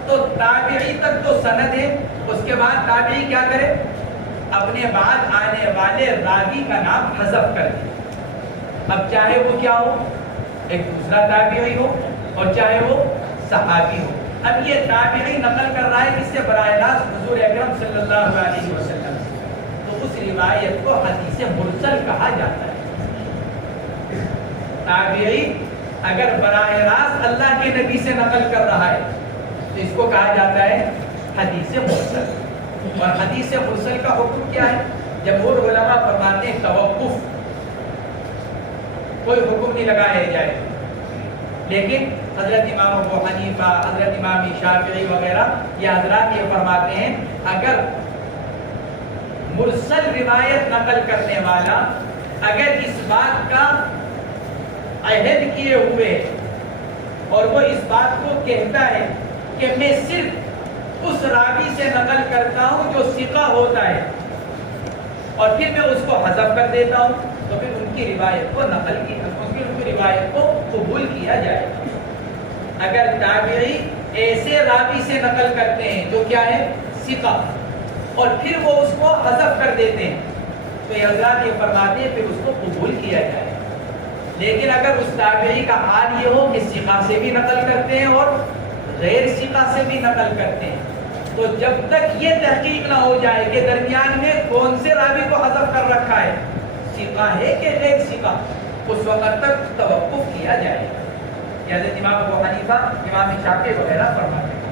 تو تابعی تک تو سند ہے، اس کے بعد تابعی کیا کرے؟ اپنے بعد آنے والے راوی کا نام حذف کر دے، اب چاہے وہ کیا ہو، ایک دوسرا تابعی ہو اور چاہے وہ صحابی ہو۔ اب یہ تابعی نقل کر رہا ہے کس سے؟ براہ راست حضور اکرم صلی اللہ علیہ وسلم، تو اس روایت کو حدیث مرسل کہا جاتا ہے۔ تابعی اگر براہ راست اللہ کے نبی سے نقل کر رہا ہے تو اس کو کہا جاتا ہے حدیث مرسل۔ اور حدیث مرسل کا حکم کیا ہے؟ جمہور علماء فرماتے ہیں توقف، کوئی حکم نہیں لگایا جائے، لیکن حضرت امام ابو حنیفہ، حضرت امام شافعی وغیرہ یہ حضرات یہ فرماتے ہیں اگر مرسل روایت نقل کرنے والا اگر اس بات کا عہد کیے ہوئے اور وہ اس بات کو کہتا ہے کہ میں صرف اس راوی سے نقل کرتا ہوں جو ثقہ ہوتا ہے اور پھر میں اس کو حذف کر دیتا ہوں، تو پھر ان کی روایت کو نقل کی، ان کی روایت کو قبول کیا جائے۔ اگر تابعی ایسے راوی سے نقل کرتے ہیں جو کیا ہے ثقہ اور پھر وہ اس کو حذف کر دیتے ہیں تو یہ حضرات یہ فرماتے ہیں پھر اس کو قبول کیا جائے۔ لیکن اگر اس تابعی کا حال یہ ہو کہ ثقہ سے بھی نقل کرتے ہیں اور غیر ثقہ سے بھی نقل کرتے ہیں، تو جب تک یہ تحقیق نہ ہو جائے کہ درمیان میں کون سے راوی کو حذف کر رکھا ہے، ثقہ ہے کہ غیر ثقہ، اس وقت تک توقف کیا جائے۔ حضرت امام ابو حنیفہ، امام شافعی وغیرہ فرماتے ہیں۔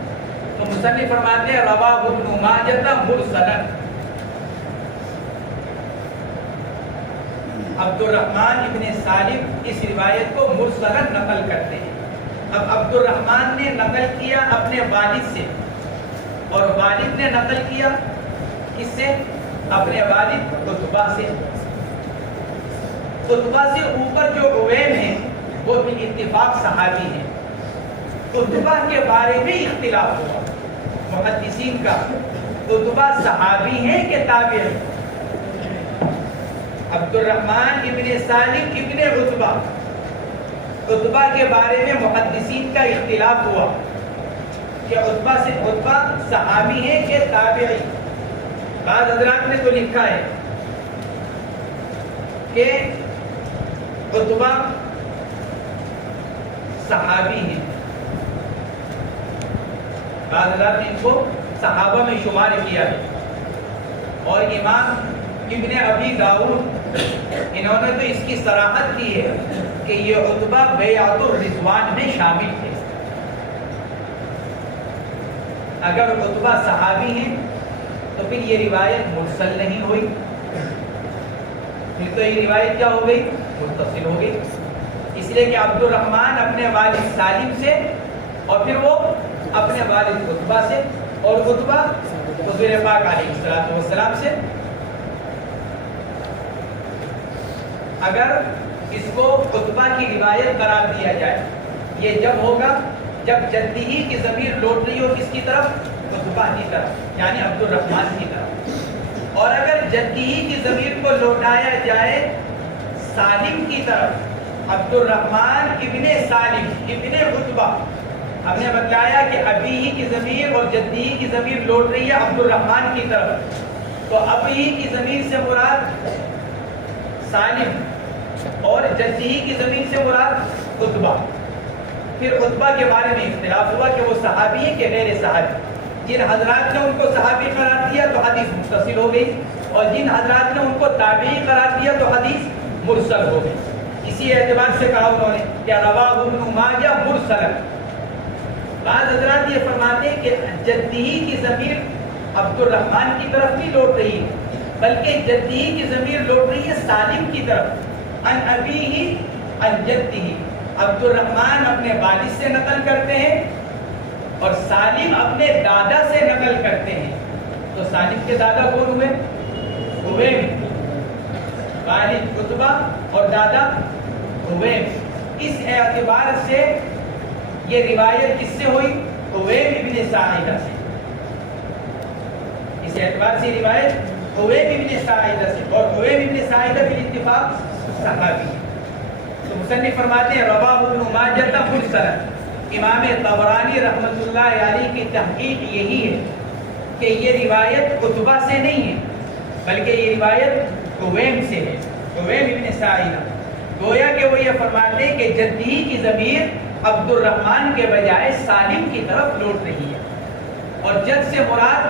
تو مصنف فرماتے ہیں رواہ ابن ماجہ مرسلا، عبد الرحمن ابن سالم اس روایت کو مرسلا نقل کرتے ہیں۔ اب عبد الرحمن نے نقل کیا اپنے والد سے اور والد نے نقل کیا کس سے؟ اپنے والد قطبہ سے۔ قطبہ سے اوپر جو عویم ہیں وہ بھی اتفاق صحابی ہیں۔ قطبہ کے بارے میں اختلاف ہوا محدثین کا، قطبہ صحابی ہیں کہ تابعی؟ عبد الرحمن ابن سالم ابن عتبہ، عتبہ کے بارے میں محدثین کا اختلاف ہوا کہ عتبہ صحابی ہیں کہ تابعی؟ بعض حضرات نے تو لکھا ہے کہ عتبہ صحابی ہیں، بعض حضرات نے ان کو صحابہ میں شمار کیا ہے۔ اور امام ابن ابی داؤد انہوں نے تو اس کی صراحت کی ہے کہ یہ عتبہ بیعت الرضوان میں شامل تھے۔ اگر عتبہ صحابی ہیں تو پھر یہ روایت مرسل نہیں ہوئی، پھر تو یہ روایت کیا ہو گئی؟ متصل ہو گئی۔ اس لیے کہ عبد الرحمن اپنے والد سالم سے اور پھر وہ اپنے والد عتبہ سے اور عتبہ حضور پاک علیہ السلام سے۔ اگر اس کو عتبہ کی روایت قرار دیا جائے، یہ جب ہوگا جب جدی ہی کی ضمیر لوٹ رہی ہو کس کی طرف؟ عتبہ کی طرف، یعنی عبد الرحمن کی طرف۔ اور اگر جدی ہی کی ضمیر کو لوٹایا جائے سالم کی طرف، عبد الرحمن ابن سالم ابن عتبہ، ہم نے بتایا کہ ابی ہی کی ضمیر اور جدی ہی کی ضمیر لوٹ رہی ہے عبد الرحمن کی طرف، تو ابی ہی کی ضمیر سے مراد سالم اور جدی ہی کی ضمیر سے مراد عتبہ۔ پھر عتبہ کے بارے میں اختلاف ہوا کہ وہ صحابی ہیں کہ غیر صحابی۔ جن حضرات نے ان کو صحابی قرار دیا تو حدیث متصل ہو گئی، اور جن حضرات نے ان کو تابعی قرار دیا تو حدیث مرسل ہو گئی۔ اسی اعتبار سے کہا انہوں نے کہ رواہ ابن ماجہ مرسلا۔ بعض حضرات یہ فرماتے ہیں کہ جدی ہی کی ضمیر عبد الرحمن کی طرف نہیں لوٹ رہی بلکہ جدی ہی کی ضمیر لوٹ رہی ہے سالم کی طرف، ان ابی ہی ان جدی ہی۔ عبد الرحمن اپنے والد سے نقل کرتے ہیں اور سالم اپنے دادا سے نقل کرتے ہیں۔ تو سالم کے دادا کون ہوئے؟ عویم، والد عتبہ اور دادا عویم۔ اس اعتبار سے یہ روایت کس سے ہوئی؟ عویم ابن ساعدہ سے۔ اس اعتبار سے روایت عویم ابن ساعدہ سے، اور عویم ابن ساعدہ بالاتفاق صحابی ہے۔ تو مصنف فرماتے ہیں رواہ ابن ماجہ مرسلا۔ امام طبرانی رحمۃ اللہ علیہ کی تحقیق یہی ہے کہ یہ روایت عتبہ سے نہیں ہے بلکہ یہ روایت عویم سے ہے، عویم ابن ساعدہ۔ گویا کہ وہ یہ فرماتے ہیں کہ جدی کی ضمیر عبد الرحمن کے بجائے سالم کی طرف لوٹ رہی ہے، اور جد سے مراد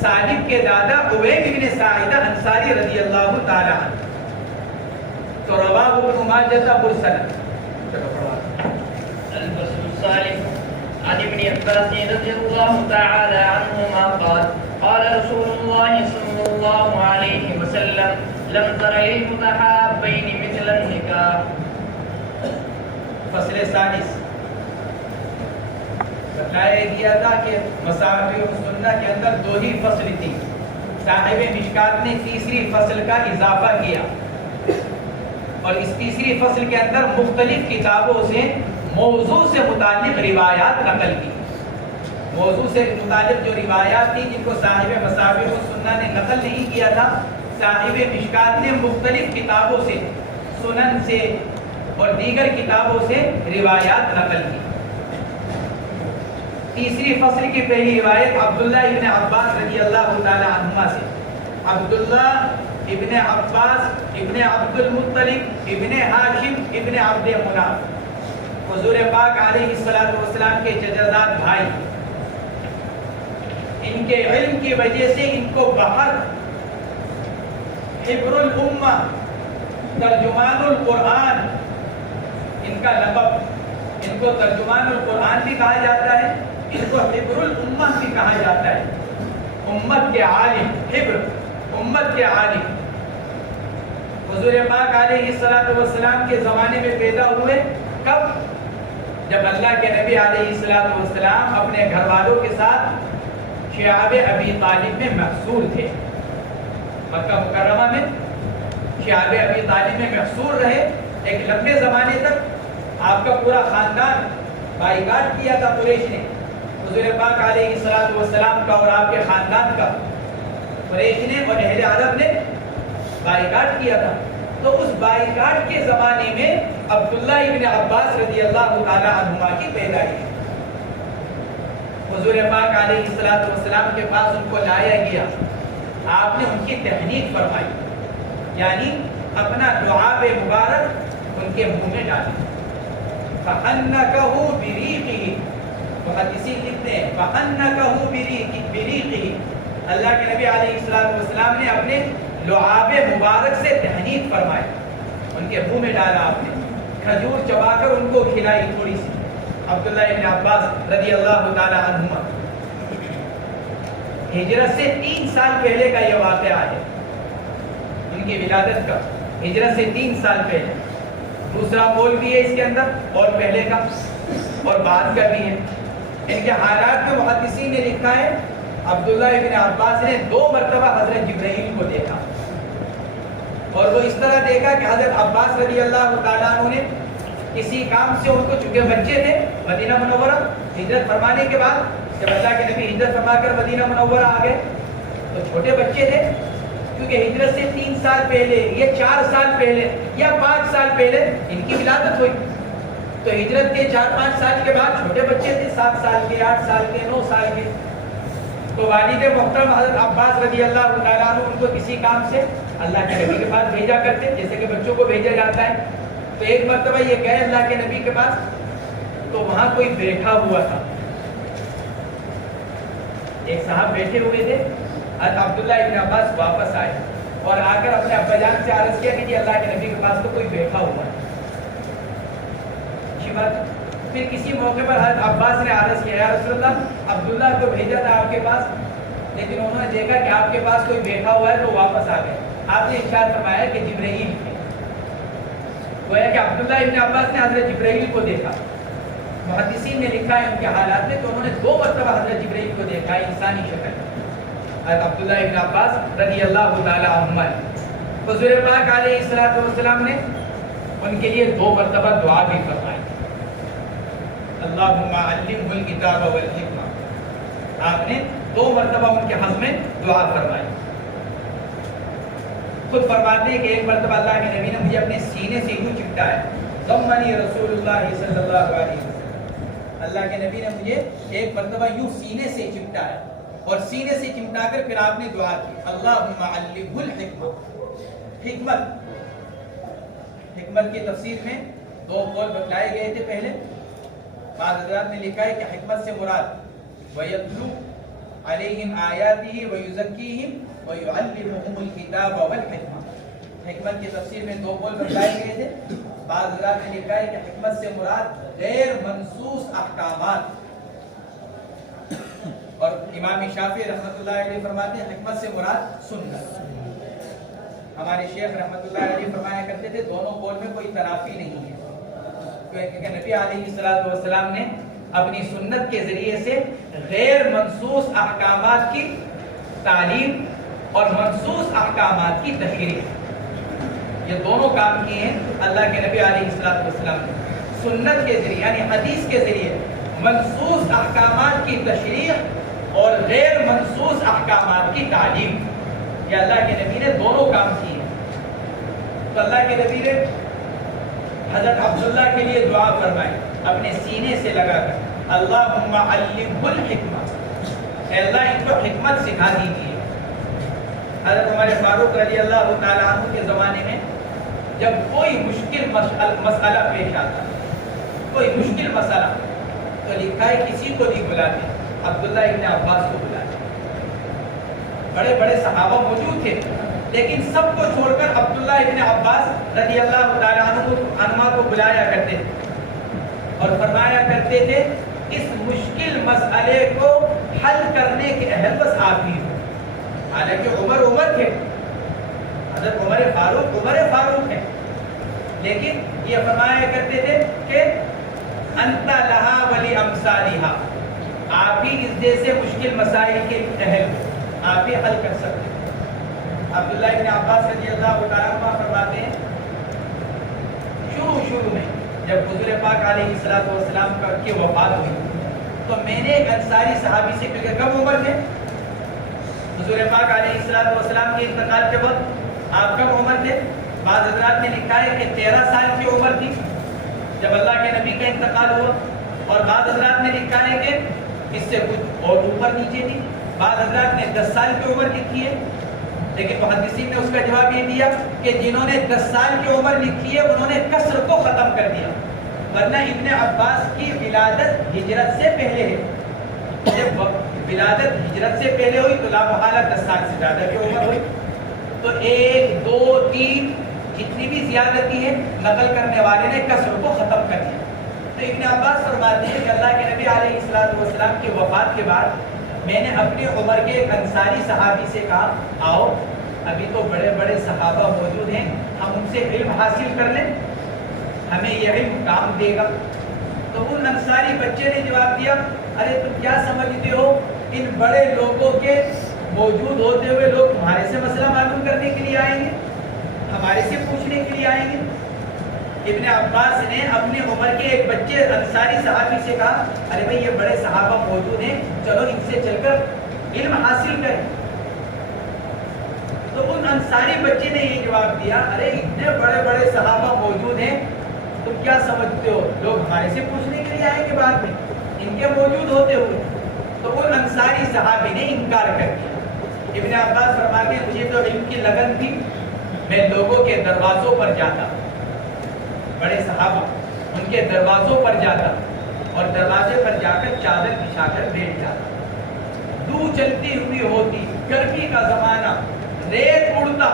سالم کے دادا عویم ابن ساعدہ انصاری رضی اللہ تعالی عنہ۔ تو رواہ ابن ماجہ مرسلا۔ الفصل الثالث عن ابن عباس رضي الله تعالى عنهما قال قال رسول الله صلى الله عليه وسلم لم تر للمتحابين مثل النكاح. فصل ثالث بتایا گیا تھا کہ مصابیح السنہ کے اندر دو ہی فصل تھی. صاحب مشکات نے تیسری فصل کا اضافہ کیا اور اس تیسری فصل کے اندر مختلف کتابوں سے موضوع سے متعلق روایات نقل کی. موضوع سے متعلق جو روایات تھی جن کو صاحب مصابیح السنہ نے نقل نہیں کیا تھا, صاحب مشکات نے مختلف کتابوں سے, سنن سے اور دیگر کتابوں سے روایات نقل کی. تیسری فصل کی پہلی روایت عبداللہ ابن عباس رضی اللہ تعالی عنہما سے. عبداللہ ابن عباس ابن عبد المطلب ابن ہاشم ابن عبد مناف, حضور پاک علیہ السلام کے چچزاد بھائی. ان کے علم کی وجہ سے ان کو بحر, حبر الامہ, ترجمان القرآن ان کا لقب. ان کو ترجمان القرآن بھی کہا جاتا ہے, ان کو حبر الامہ بھی کہا جاتا ہے. امت کے عالم, حبر امت کے عالم. حضور پاک علیہ السلام کے زمانے میں پیدا ہوئے. کب؟ جب اللہ کے نبی علیہ السلام اپنے گھر والوں کے ساتھ شعاب ابی طالب میں محصور تھے. مکہ مکرمہ میں شعاب ابی طالب میں محصور رہے. ایک لمبے زمانے تک آپ کا پورا خاندان بائیکاٹ کیا تھا قریش نے. حضور پاک علیہ السلام کا اور آپ کے خاندان کا قریش نے اور اہل عرب نے بائیکاٹ کیا تھا. تو اس بائیکاٹ کے زمانے میں عبداللہ ابن عباس رضی اللہ تعالی عنہما کی پیدائش. حضور پاک علیہ السلام کے پاس ان کو لایا گیا. آپ نے ان کی تحنیک فرمائی, یعنی اپنا لعاب مبارک ان کے منہ میں ڈالا. فَحَنَّكَهُ بِرِيقِهِ, محدثین لکھتے ہیں فَحَنَّكَهُ بِرِيقِهِ. اللہ کے نبی علیہ السلام نے اپنے لعاب مبارک سے تحنیک فرمائی, ان کے منہ میں ڈالا. آپ نے کھجور چبا کر ان کو کھلائی تھوڑی سی. عبداللہ ابن عباس رضی اللہ تعالی عنہما. ہجرت سے 3 سال پہلے کا یہ واقعہ ہے, ان کی ولادت کا. ہجرت سے 3 سال پہلے. دوسرا قول بھی ہے اس کے اندر, اور پہلے کا اور بعد کا بھی ہے. ان کے حالات کے محدثین نے لکھا ہے عبداللہ ابن عباس نے 2 مرتبہ حضرت جبرائیل کو دیکھا, اور وہ اس طرح دیکھا کہ حضرت عباس رضی اللہ تعالیٰ عنہ نے کسی کام سے ان کو, چونکہ بچے تھے مدینہ منورہ ہجرت فرمانے کے بعد, جب اللہ کے نبی ہجرت فرما کر مدینہ منورہ آ گئے تو چھوٹے بچے تھے, کیونکہ ہجرت سے 3 سال پہلے یا 4 سال پہلے یا 5 سال پہلے ان کی ولادت ہوئی. تو ہجرت کے 4-5 سال کے بعد چھوٹے بچے تھے, 7 سال کے, 8 سال کے, 9 سال کے. تو والد محترم حضرت عباس رضی اللہ تعالیٰ عنہ ان کو کسی کام سے اللہ کے نبی کے پاس بھیجا کرتے, جیسے کہ بچوں کو بھیجا جاتا ہے. تو ایک مرتبہ یہ گئے اللہ کے نبی کے پاس, تو وہاں کوئی بیٹھا ہوا تھا. ایک صاحب بیٹھے ہوئے تھے. حضرت عبداللہ ابن عباس واپس آئے اور آ کر اپنے ابا جان سے عرض کیا کہ اللہ کے نبی کے پاس تو کوئی بیٹھا ہوا ہے. اچھی بات. پھر کسی موقع پر حضرت عباس نے عرض کیا, یا رسول اللہ عبداللہ کو بھیجا تھا آپ کے پاس, لیکن انہوں نے دیکھا کہ آپ کے پاس کوئی بیٹھا ہوا ہے تو واپس آ گئے. آپ نے ارشاد فرمایا کہ جبرائیل تھے. گویا کہ عبداللہ ابن عباس نے حضرت جبرائیل کو دیکھا. محدثین نے لکھا ہے ان کے حالات میں کہ انہوں نے 2 مرتبہ حضرت جبرائیل کو دیکھا ہے انسانی شکل. حضرت عبداللہ ابن عباس رضی اللہ تعالی عنہما. حضور پاک علیہ السلام نے ان کے لیے 2 مرتبہ دعا بھی فرمائی, اللہم علمہ الکتاب والحکمہ. آپ نے 2 مرتبہ ان کے حق میں دعا فرمائی. خود فرماتے ہیں کہ ایک مرتبہ اللہ کے نبی نے مجھے اپنے سینے سے یوں چپٹا ہے, ضمنی رسول اللہ صلی اللہ علیہ وسلم. اللہ کے نبی نے مجھے ایک مرتبہ یوں سینے سے چپٹا ہے, اور سینے سے چمٹا کر پھر آپ نے دعا کی, اللہم علمہ الحکمہ. حکمت, حکمت کی تفسیر میں 2 قول بتلائے گئے تھے پہلے. بعض حضرات نے لکھا ہے کہ حکمت سے مراد وَيَتْلُو عَلَيْهِمْ آيَاتِهِ وَيُزَكِّيهِمْ وَيُعَلِّمُهُمُ الْكِتَابَ وَالْحِکْمَةَ. حکمت کی تفسیر میں 2 قول بتلائے گئے تھے. بعض حضرات نے لکھا ہے کہ حکمت سے مراد غیر منصوص احکامات، اور امام شافعی رحمۃ اللہ علیہ فرماتے ہیں حکمت سے مراد سنت۔ ہمارے شیخ رحمۃ اللہ علیہ فرمایا کرتے تھے دونوں قول میں کوئی تنافی نہیں ہے، کیونکہ نبی علیہ الصلوۃ والسلام نے اپنی سنت کے ذریعے سے غیر منصوص احکامات کی تعلیم اور منصوص احکامات کی تشریح، یہ دونوں کام کیے ہیں اللہ کے نبی علیہ الصلوۃ والسلام نے۔ سنت کے ذریعے یعنی حدیث کے ذریعے منصوص احکامات کی تشریح اور غیر منصوص احکامات کی تعلیم، یہ اللہ کے نبی نے دونوں کام کیے ہیں۔ تو اللہ کے نبی نے حضرت عبداللہ کے لیے دعا فرمائی اپنے سینے سے لگا کر، اللہم علمہ الحکمہ، اے اللہ ان کو حکمت سکھا دیجیے۔ حضرت عمر فاروق رضی اللہ تعالیٰ عنہ کے زمانے میں جب کوئی مشکل مسئلہ پیش آتا، کوئی مشکل مسئلہ، تو لکھا ہے کسی کو نہیں بلاتے، عبداللہ ابن عباس کو بلاتے۔ بڑے بڑے صحابہ موجود تھے لیکن سب کو چھوڑ کر عبداللہ ابن عباس رضی اللہ تعالیٰ عنہ کو بلایا کرتے اور فرمایا کرتے تھے اس مشکل مسئلے کو حل کرنے کے اہل بس آپ ہی ہو۔ حالانکہ عمر تھے، حضرت عمر فاروق ہیں، لیکن یہ فرمایا کرتے تھے کہ انت لہا ولی امثالہا، آپ ہی اس جیسے مشکل مسائل کے اہل ہو، آپ ہی حل کر سکتے ہیں۔ عبداللہ ابن عباس رضی اللہ تعالیٰ عنہ فرماتے ہیں شروع میں جب حضور پاک علیہ السلام کی وفات ہوئی تو میں نے ایک انصاری صحابی سے، کیونکہ کم عمر تھے حضور پاک علیہ السلام کے انتقال کے وقت، آپ کم عمر تھے، بعض حضرات نے لکھا ہے کہ 13 سال کی عمر تھی جب اللہ کے نبی کا انتقال ہوا، اور بعض حضرات نے لکھا ہے کہ اس سے کچھ اور اوپر نیچے تھی، بعض حضرات نے 10 سال کی عمر لکھی ہے، لیکن محدثین نے اس کا جواب یہ دیا کہ جنہوں نے 10 سال کی عمر لکھی ہے انہوں نے قصر کو ختم کر دیا، ورنہ ابن عباس کی ولادت ہجرت سے پہلے ہے، جب ولادت ہجرت سے پہلے ہوئی تو لا محالہ 10 سال سے زیادہ کی عمر ہوئی، تو 1 2 3 جتنی بھی زیادتی ہے نقل کرنے والے نے قصر کو ختم کر دیا۔ تو ابن عباس فرماتے ہیں کہ اللہ کے نبی علیہ السلام کی وفات کے بعد میں نے اپنی عمر کے ایک انصاری صحابی سے کہا آؤ ابھی تو بڑے بڑے صحابہ موجود ہیں، ہم ان سے علم حاصل کر لیں، ہمیں یہ علم کام دے گا۔ تو ان انصاری بچے نے جواب دیا ارے تم کیا سمجھتے ہو ان بڑے لوگوں کے موجود ہوتے ہوئے لوگ تمہارے سے مسئلہ معلوم کرنے کے لیے آئیں گے، ہمارے سے پوچھنے کے لیے آئیں گے؟ ابن عباس نے اپنی عمر کے ایک بچے انصاری صحابی سے کہا ارے بھائی یہ بڑے صحابہ موجود ہیں، چلو ان سے چل کر علم حاصل کریں۔ تو ان انصاری بچے نے یہ جواب دیا ارے اتنے بڑے بڑے صحابہ موجود ہیں، تم کیا سمجھتے ہو لوگ ہمارے سے پوچھنے کے لیے آئیں گے بعد میں ان کے موجود ہوتے ہوئے؟ تو ان انصاری صحابی نے انکار کر دیا۔ ابن عباس فرماتے ہیں مجھے تو علم کی لگن تھی، میں لوگوں کے دروازوں پر جاتا، بڑے صحابہ ان کے دروازوں پر جاتا اور دروازے پر جا کر چادر بچھا کر بیٹھ جاتا، لو چلتی ہوئی ہوتی، گرمی کا زمانہ، ریت اڑتا،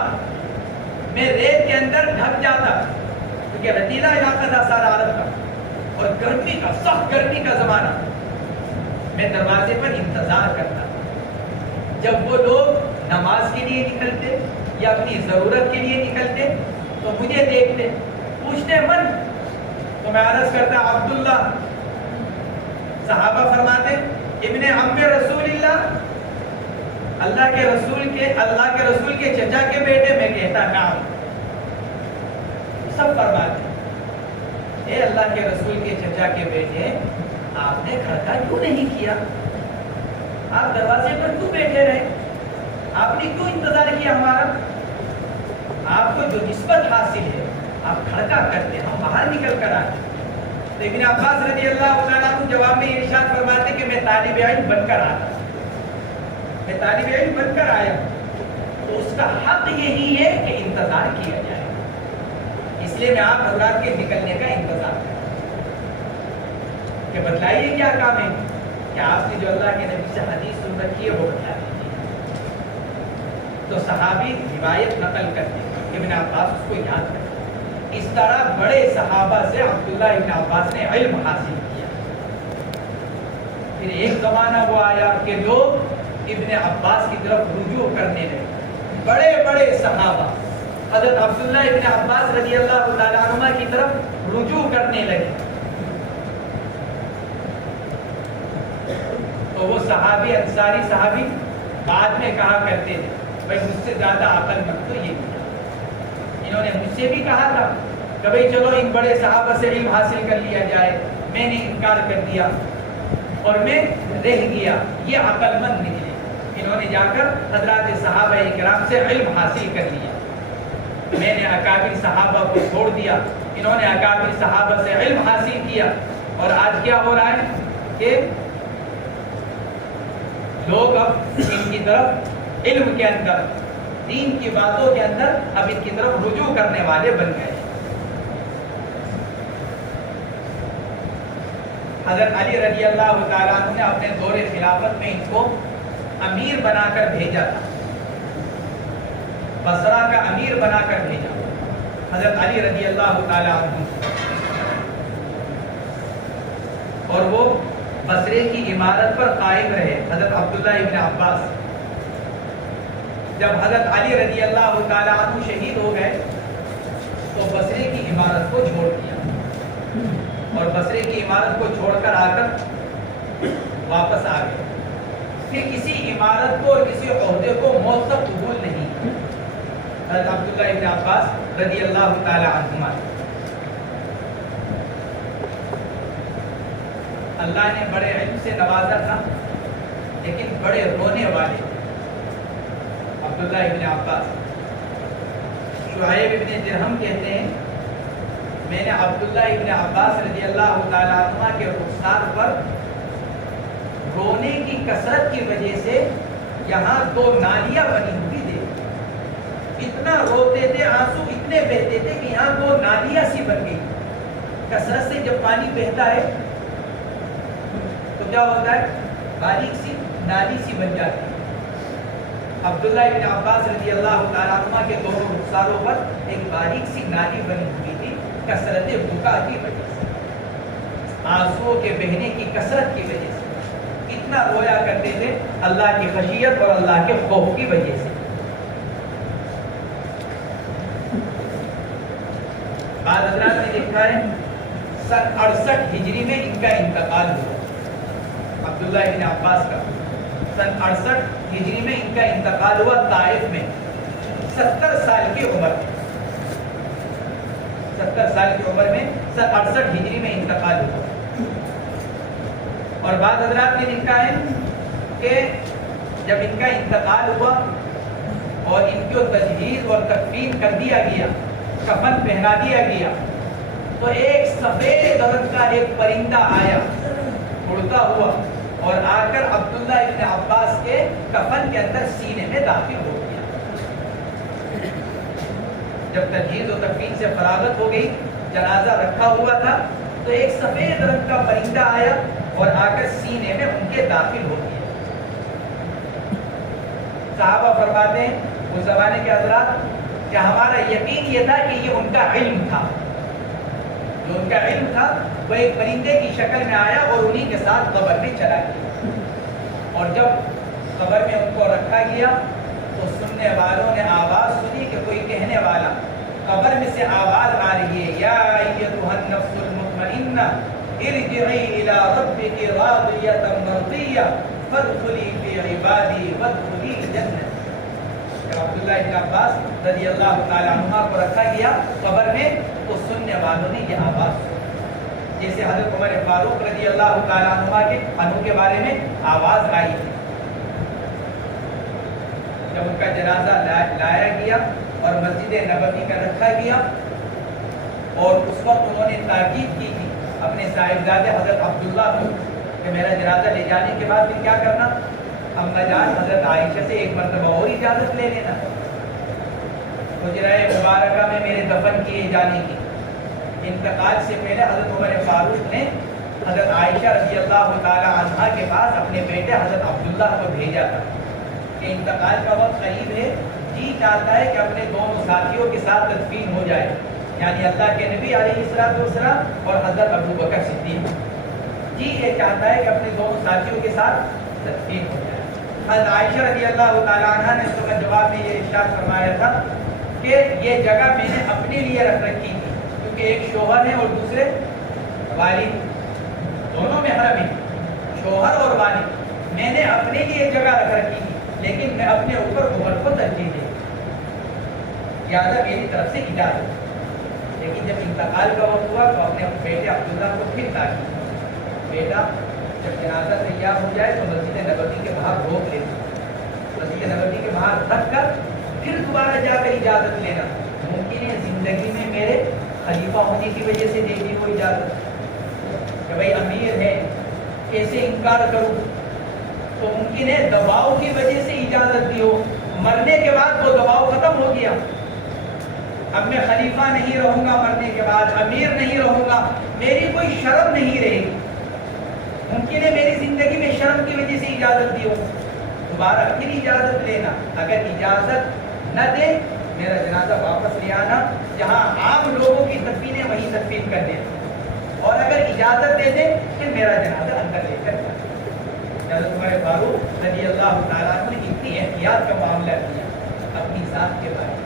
میں ریت کے اندر ڈھک جاتا کیونکہ رتیلا علاقہ تھا سارا عرب کا، اور گرمی کا سخت گرمی کا زمانہ، میں دروازے پر انتظار کرتا، جب وہ لوگ نماز کے لیے نکلتے یا اپنی ضرورت کے لیے نکلتے تو مجھے دیکھتے، پوچھتے من، تو میں عرض کرتا عبداللہ، صحابہ فرماتے ابن عم رسول اللہ، اللہ کے رسول کے چچا کے بیٹے، میں کہتا نعم۔ سب فرماتے اے اللہ کے رسول کے چچا کے بیٹے، آپ نے کھڑکا کیوں نہیں کیا؟ آپ دروازے پر کیوں بیٹھے رہے؟ آپ نے کیوں انتظار کیا ہمارا؟ آپ کو جو نسبت حاصل ہے آپ کھڑکا کرتے، ہم باہر نکل کر آتے۔ تو ابن عباس رضی اللہ تعالیٰ عنہ جواب میں یہ ارشاد فرماتے کہ میں طالب علم بن کر آتا، میں طالب علم بن کر آیا، تو اس کا حق یہی ہے کہ انتظار کیا جائے، اس لیے میں آپ حضرات کے نکلنے کا انتظار کرتا کہ بتلائیے کیا کام ہے کہ آپ نے جو اللہ کے نبی سے حدیث سن رکھی ہے وہ بتا دیجیے۔ تو صحابی روایت نقل کرتے ابن عباس اس کو یاد کرتے، اس طرح بڑے صحابہ سے عبداللہ ابن عباس نے علم حاصل کیا۔ پھر ایک زمانہ وہ آیا کہ لوگ ابن عباس کی طرف رجوع کرنے لگے، بڑے بڑے صحابہ حضرت عبداللہ ابن عباس رضی اللہ تعالیٰ عنہ کی طرف رجوع کرنے لگے۔ تو وہ صحابی انصاری صحابی بعد میں کہا کرتے تھے بھائی مجھ سے زیادہ عقل مند تو یہ نہیں۔ انہوں نے مجھ سے بھی کہا تھا کہ بھائی چلو ان بڑے صحابہ سے علم حاصل کر لیا جائے، میں نے انکار کر دیا اور میں رہ گیا، یہ عقل مند نکلے۔ انہوں نے جا کر حضرات صحابہ کرام سے علم حاصل کر لیا، میں نے اکابر صحابہ کو چھوڑ دیا، انہوں نے اکابر صحابہ سے علم حاصل کیا۔ اور آج کیا ہو رہا ہے کہ لوگ اب ان کی طرف علم کے اندر، دین کی باتوں کے اندر اب ان کی طرف رجوع کرنے والے بن گئے۔ حضرت علی رضی اللہ تعالیٰ عنہ نے اپنے دور خلافت میں ان کو امیر بنا کر بھیجا تھا، بصرہ کا امیر بنا کر بھیجا حضرت علی رضی اللہ تعالیٰ عنہ، اور وہ بصرے کی عمارت پر قائم رہے۔ حضرت عبداللہ ابن عباس جب حضرت علی رضی اللہ تعالیٰ عنہ شہید ہو گئے تو بصرے کی عمارت کو چھوڑ دیا، اور بصرے کی عمارت کو چھوڑ کر آ کر واپس آ گئے۔ پھر کسی عمارت کو اور کسی عہدے کو موت تک قبول نہیں۔ حضرت عبداللہ ابن عباس رضی اللہ تعالیٰ عنہما، اللہ نے بڑے علم سے نوازا تھا لیکن بڑے رونے والے عبداللہ ابن عباس۔ شعیب ابن درہم کہتے ہیں میں نے عبداللہ ابن عباس رضی اللہ تعالیٰ عنہ کے رخسار پر رونے کی کثرت کی وجہ سے یہاں 2 نالیاں بنی ہوئی تھی، اتنا روتے تھے، آنسو اتنے بہتے تھے کہ یہاں 2 نالیاں سی بن گئی۔ کثرت سے جب پانی بہتا ہے تو کیا ہوتا ہے، باریک سی نالی سی بن جاتی ہے۔ عبداللہ ابن عباس رضی اللہ تعالیٰ عنہ کے دونوں رخساروں پر ایک باریک سی نالی بنی ہوئی تھی، کثرت بکا کی وجہ سے، آنسوؤں کے بہنے کی کثرت کی وجہ سے اتنا رویا کرتے تھے، اللہ کی خشیت اور اللہ کے خوف کی وجہ سے۔ بعض حضرات نے لکھا ہے سن 68 ہجری میں ان کا انتقال ہوا، عبداللہ ابن عباس کا سن 68 ہجری میں ان کا انتقال ہوا طائف میں، 70 سال کی عمر میں، 70 سال کی عمر میں سن 68 ہجری میں انتقال ہوا۔ اور بعض حضرات نے لکھا ہے کہ جب ان کا انتقال ہوا اور ان کو تجہیز اور تکفین کر دیا گیا، کفن پہنا دیا گیا، تو ایک سفید رنگ کا ایک پرندہ آیا اڑتا ہوا اور آ کر عبداللہ ابن عباس کے کفن کے اندر سینے میں داخل ہو گیا۔ جب تجہیز و تکفین سے فراغت ہو گئی، جنازہ رکھا ہوا تھا، تو ایک سفید رنگ کا پرندہ آیا اور آ کر سینے میں ان کے داخل ہو گیا۔ صحابہ فرماتے ہیں اس زمانے کے حضرات کہ ہمارا یقین یہ تھا کہ یہ ان کا علم تھا، جو ان کا علم تھا وہ ایک پرندے کی شکل میں آیا اور انہی کے ساتھ قبر میں چلا گیا۔ اور جب قبر میں ان کو رکھا گیا تو سننے والوں نے آواز سنی کہ کوئی کہنے والا، قبر میں سے آواز آ رہی ہے، یا ایتھا النفس المطمئنہ ارجعی الی ربک راضیۃ مرضیہ فادخلی فی عبادی وادخلی الجنہ۔ جب عبداللہ ابن عباس رضی اللہ تعالیٰ عنہ کو رکھا گیا قبر میں تو سننے والوں نے یہ آواز سنی، جیسے حضرت عمر فاروق رضی اللہ تعالیٰ عنہ کے بارے میں آواز آئی تھی۔ جب ان کا جنازہ لایا گیا اور مسجد نبوی میں رکھا گیا، اور اس وقت انہوں نے تاکید کی تھی اپنے صاحبزادے حضرت عبداللہ کو کہ میرا جنازہ لے جانے کے بعد پھر کیا کرنا، اما جان حضرت عائشہ سے ایک مرتبہ اور اجازت لے لینا حجرہ مبارکہ میں میرے دفن کیے جانے کی۔ انتقال سے پہلے حضرت عمر فاروق نے حضرت عائشہ رضی اللہ تعالی عنہا کے پاس اپنے بیٹے حضرت عبداللہ کو بھیجا تھا کہ انتقال کا وقت قریب ہے، جی چاہتا ہے کہ اپنے دونوں ساتھیوں کے ساتھ تدفین ہو جائے، یعنی اللہ کے نبی علیہ السلام اور حضرت ابو بکر صدیق جی یہ چاہتا ہے کہ اپنے دونوں ساتھیوں کے ساتھ تدفین ہو جائے۔ حضرت عائشہ رضی اللہ تعالیٰ عنہ نے اس کا جواب میں یہ ارشاد فرمایا تھا کہ یہ جگہ میں نے اپنے لیے رکھ رکھی تھی، کیونکہ ایک شوہر ہے اور دوسرے والد، دونوں محرم ہیں، شوہر اور والد، میں نے اپنے لیے جگہ رکھ رکھی تھی، لیکن میں اپنے اوپر عمر کو ترجیح دے لہٰذا میری طرف سے اجازت۔ لیکن جب انتقال کا وقت ہوا تو اپنے بیٹے عبداللہ کو پھر تاکید، بیٹا جب جنازہ تیار ہو جائے تو مسجد نبوی کے باہر روک لینا، مسجد نبوی کے باہر رکھ کر پھر دوبارہ جا کر اجازت لینا۔ ممکن ہے زندگی میں میرے خلیفہ ہونے کی وجہ سے دے دی وہ اجازت کہ بھائی امیر ہے کیسے انکار کروں، تو ممکن ہے دباؤ کی وجہ سے اجازت دی ہو، مرنے کے بعد وہ دباؤ ختم ہو گیا، اب میں خلیفہ نہیں رہوں گا، مرنے کے بعد امیر نہیں رہوں گا، میری کوئی شرم نہیں رہے گی، ممکن ہے میری زندگی میں شرم کی وجہ سے اجازت دی ہو، دوبارہ پھر اجازت لینا، اگر اجازت نہ دے میرا جنازہ واپس لے آنا، جہاں عام لوگوں کی تدفین ہے وہیں تدفین کر دینا، اور اگر اجازت دے دے پھر میرا جنازہ اندر لے کر جانا۔ حضرت عمر فاروق رضی اللہ تعالیٰ عنہ نے اتنی احتیاط کا معاملہ کیا اپنی ذات کے بارے میں،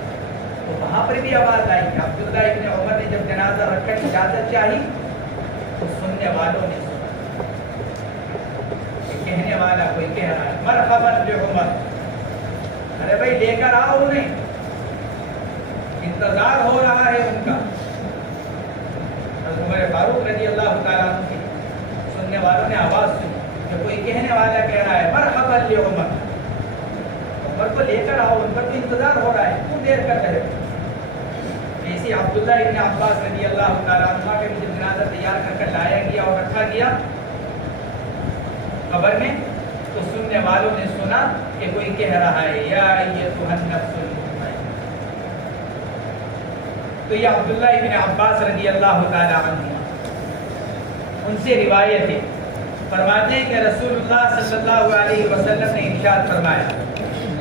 تو وہاں پر بھی آواز آئی کہ عبداللہ ابن عمر نے جب جنازہ رکھ کر اجازت چاہی تو سننے والوں نے سنا، کہنے والا کوئی کہہ رہا ہے مرحبا بعمر، ارے بھائی لے کر آؤ انہیں، انتظار ہو رہا ہے ان کا۔ حضرت عمر فاروق رضی اللہ تعالیٰ عنہ کی سننے والوں نے آواز سنی کہ کوئی کہنے والا کہہ رہا ہے مرحبا بعمر، عمر کو لے کر آؤ، ان پر تو انتظار ہو رہا ہے، کیوں دیر کر رہے ہو؟ ایسی عبداللہ ابن عباس رضی اللہ تعالیٰ عنہ کے مجھے جنازہ تیار کر کر لایا گیا اور رکھا گیا قبر میں، تو سننے والوں نے سنا کہ کوئی کہہ رہا ہے یا ایتھا النفس المطمئنہ۔ تو یہ عبداللہ ابن عباس رضی اللہ تعالیٰ عنہ ان سے روایت ہے، فرماتے ہیں کہ رسول اللہ صلی اللہ علیہ وسلم نے ارشاد فرمایا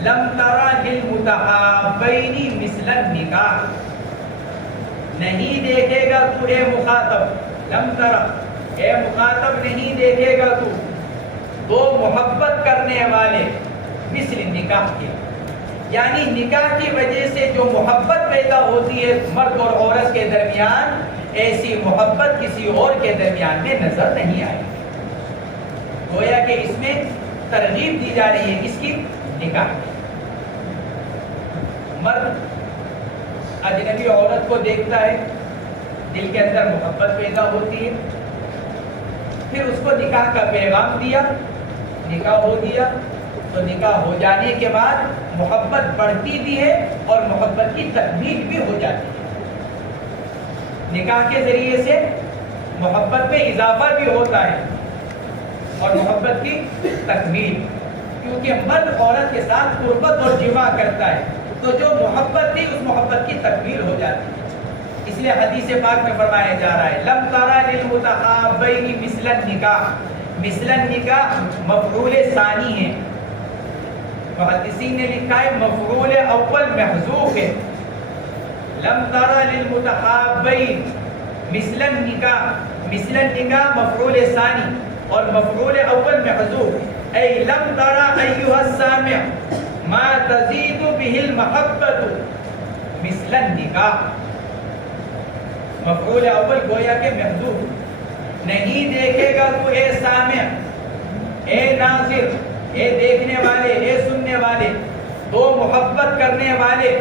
لم ترى للمتحابین مثل النکاح، نہیں دیکھے گا تو اے مخاطب، لم ترى اے مخاطب نہیں دیکھے گا تو دو محبت کرنے والے مثل نکاح کے، یعنی نکاح کی وجہ سے جو محبت پیدا ہوتی ہے مرد اور عورت کے درمیان، ایسی محبت کسی اور کے درمیان میں نظر نہیں آئی۔ گویا کہ اس میں ترغیب دی جا رہی ہے کس کی؟ نکاح کی۔ مرد اجنبی عورت کو دیکھتا ہے، دل کے اندر محبت پیدا ہوتی ہے، پھر اس کو نکاح کا پیغام دیا، نکاح ہو گیا، تو نکاح ہو جانے کے بعد محبت بڑھتی بھی ہے اور محبت کی تکمیل بھی ہو جاتی ہے۔ نکاح کے ذریعے سے محبت میں اضافہ بھی ہوتا ہے اور محبت کی تکمیل، کیونکہ مرد عورت کے ساتھ قربت اور جماع کرتا ہے تو جو محبت تھی اس محبت کی تکمیل ہو جاتی ہے۔ اس لیے حدیث پاک میں فرمایا جا رہا ہے لم ترى للمتحابین مثل النکاح، مثل النکاح مفعول ثانی ہے، محدثین نے لکھا ہے مفعول اول محذوف ہے، لم ترى للمتحابین مثل النکاح، مثل النکاح مفعول ثانی اور مفعول اول محذوف، ای لم ترى ایھا السامع ما تزید به المحبت مثل النکاح، مفعول اول گویا کہ محذوف، نہیں دیکھے گا تو اے سامع، اے ناظر، اے دیکھنے والے، اے سننے والے، دو محبت کرنے والے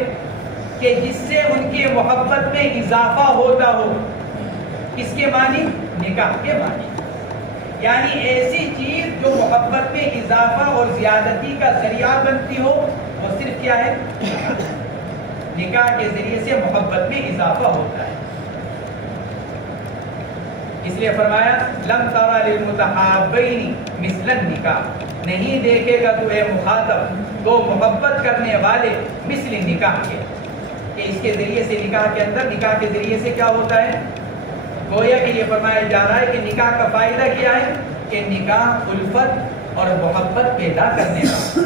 کہ جس سے ان کی محبت میں اضافہ ہوتا ہو، کس کے معنی؟ نکاح کے معنی، یعنی ایسی چیز جو محبت میں اضافہ اور زیادتی کا ذریعہ بنتی ہو، وہ صرف کیا ہے؟ نکاح کے ذریعے سے محبت میں اضافہ ہوتا ہے۔ اس لیے فرمایا لم ترى للمتحابین مثل النکاح، نہیں دیکھے گا تو اے مخاطب دو محبت کرنے والے مثل نکاح کے، کہ اس کے ذریعے سے نکاح کے اندر، نکاح کے ذریعے سے کیا ہوتا ہے؟ گویا کہ یہ فرمایا جا رہا ہے کہ نکاح کا فائدہ کیا ہے؟ کہ نکاح الفت اور محبت پیدا کرنے کا،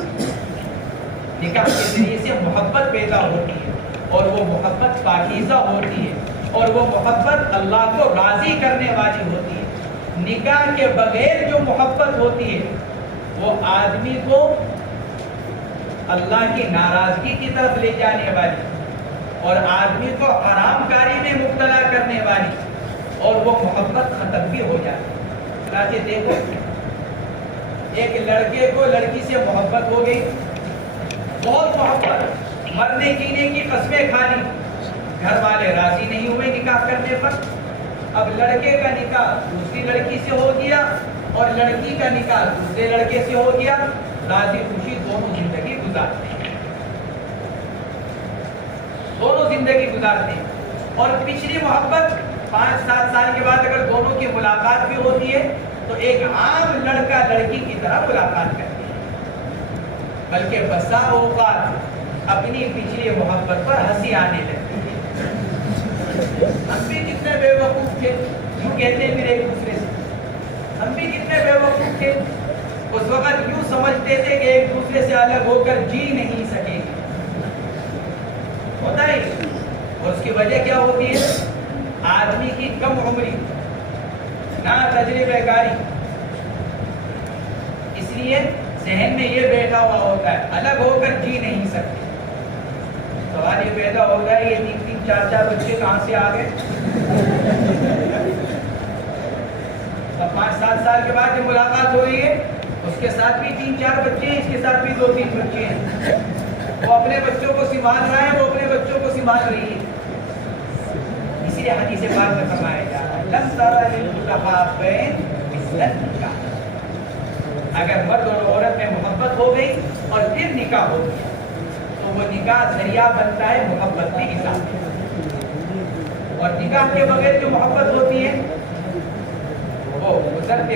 نکاح کے ذریعے سے محبت پیدا ہوتی ہے اور وہ محبت پاکیزہ ہوتی ہے، اور وہ محبت اللہ کو راضی کرنے والی ہوتی ہے۔ نکاح کے بغیر جو محبت ہوتی ہے وہ آدمی کو اللہ کی ناراضگی کی طرف لے جانے والی اور آدمی کو حرام کاری میں مبتلا کرنے والی، اور وہ محبت ختم بھی ہو جاتی ہے۔ چنانچہ دیکھو، ایک لڑکے کو لڑکی سے محبت ہو گئی، بہت محبت، مرنے جینے کی قسمیں کھا لی، گھر والے راضی نہیں ہوئے نکاح کرنے پر۔ اب لڑکے کا نکاح دوسری لڑکی سے ہو گیا اور لڑکی کا نکاح دوسرے لڑکے سے ہو گیا، راضی خوشی دونوں زندگی گزارتے ہیں، دونوں زندگی گزارتے ہیں۔ اور پچھلی محبت 5-7 سال کے بعد اگر دونوں کی ملاقات بھی ہوتی ہے تو ایک عام لڑکا لڑکی کی طرح ملاقات کرتے ہیں، بلکہ بسا اوقات اپنی پچھلی محبت پر ہنسی آنے لگتی ہے۔ ہم بھی کتنے بے وقوف تھے، یوں کہتے پھر ایک دوسرے سے، ہم بھی کتنے بے وقوف تھے، اس وقت یوں سمجھتے تھے کہ ایک دوسرے سے الگ ہو کر جی نہیں سکیں گے، ہوتا ہے۔ اور اس کی وجہ کیا ہوتی ہے؟ آدمی کی کم عمری، نہ تجربہ کاری، اس لیے ذہن میں یہ بیٹھا ہوا ہوتا ہے الگ ہو کر جی نہیں سکتے۔ سوال یہ پیدا ہوتا ہے یہ 3-3 4-4 بچے کہاں سے آ گئے؟ اب 5-7 سال کے بعد جو ملاقات ہو رہی ہے اس کے ساتھ بھی 3-4 بچے ہیں، اس کے ساتھ بھی 2-3 بچے ہیں، وہ اپنے بچوں کو سنبھال رہا ہے، وہ اپنے بچوں کو سنبھال رہی ہے۔ اسی لیے حدیث پاک میں فرمایا جا رہا ہے لن ترى للمتحابين مثل النکاح، اگر مرد اور عورت میں محبت ہو گئی اور پھر نکاح ہو گیا تو وہ نکاح ذریعہ بنتا ہے محبت کی اضافے، اور نکاح کے بغیر جو محبت ہوتی ہے وہ گزرتے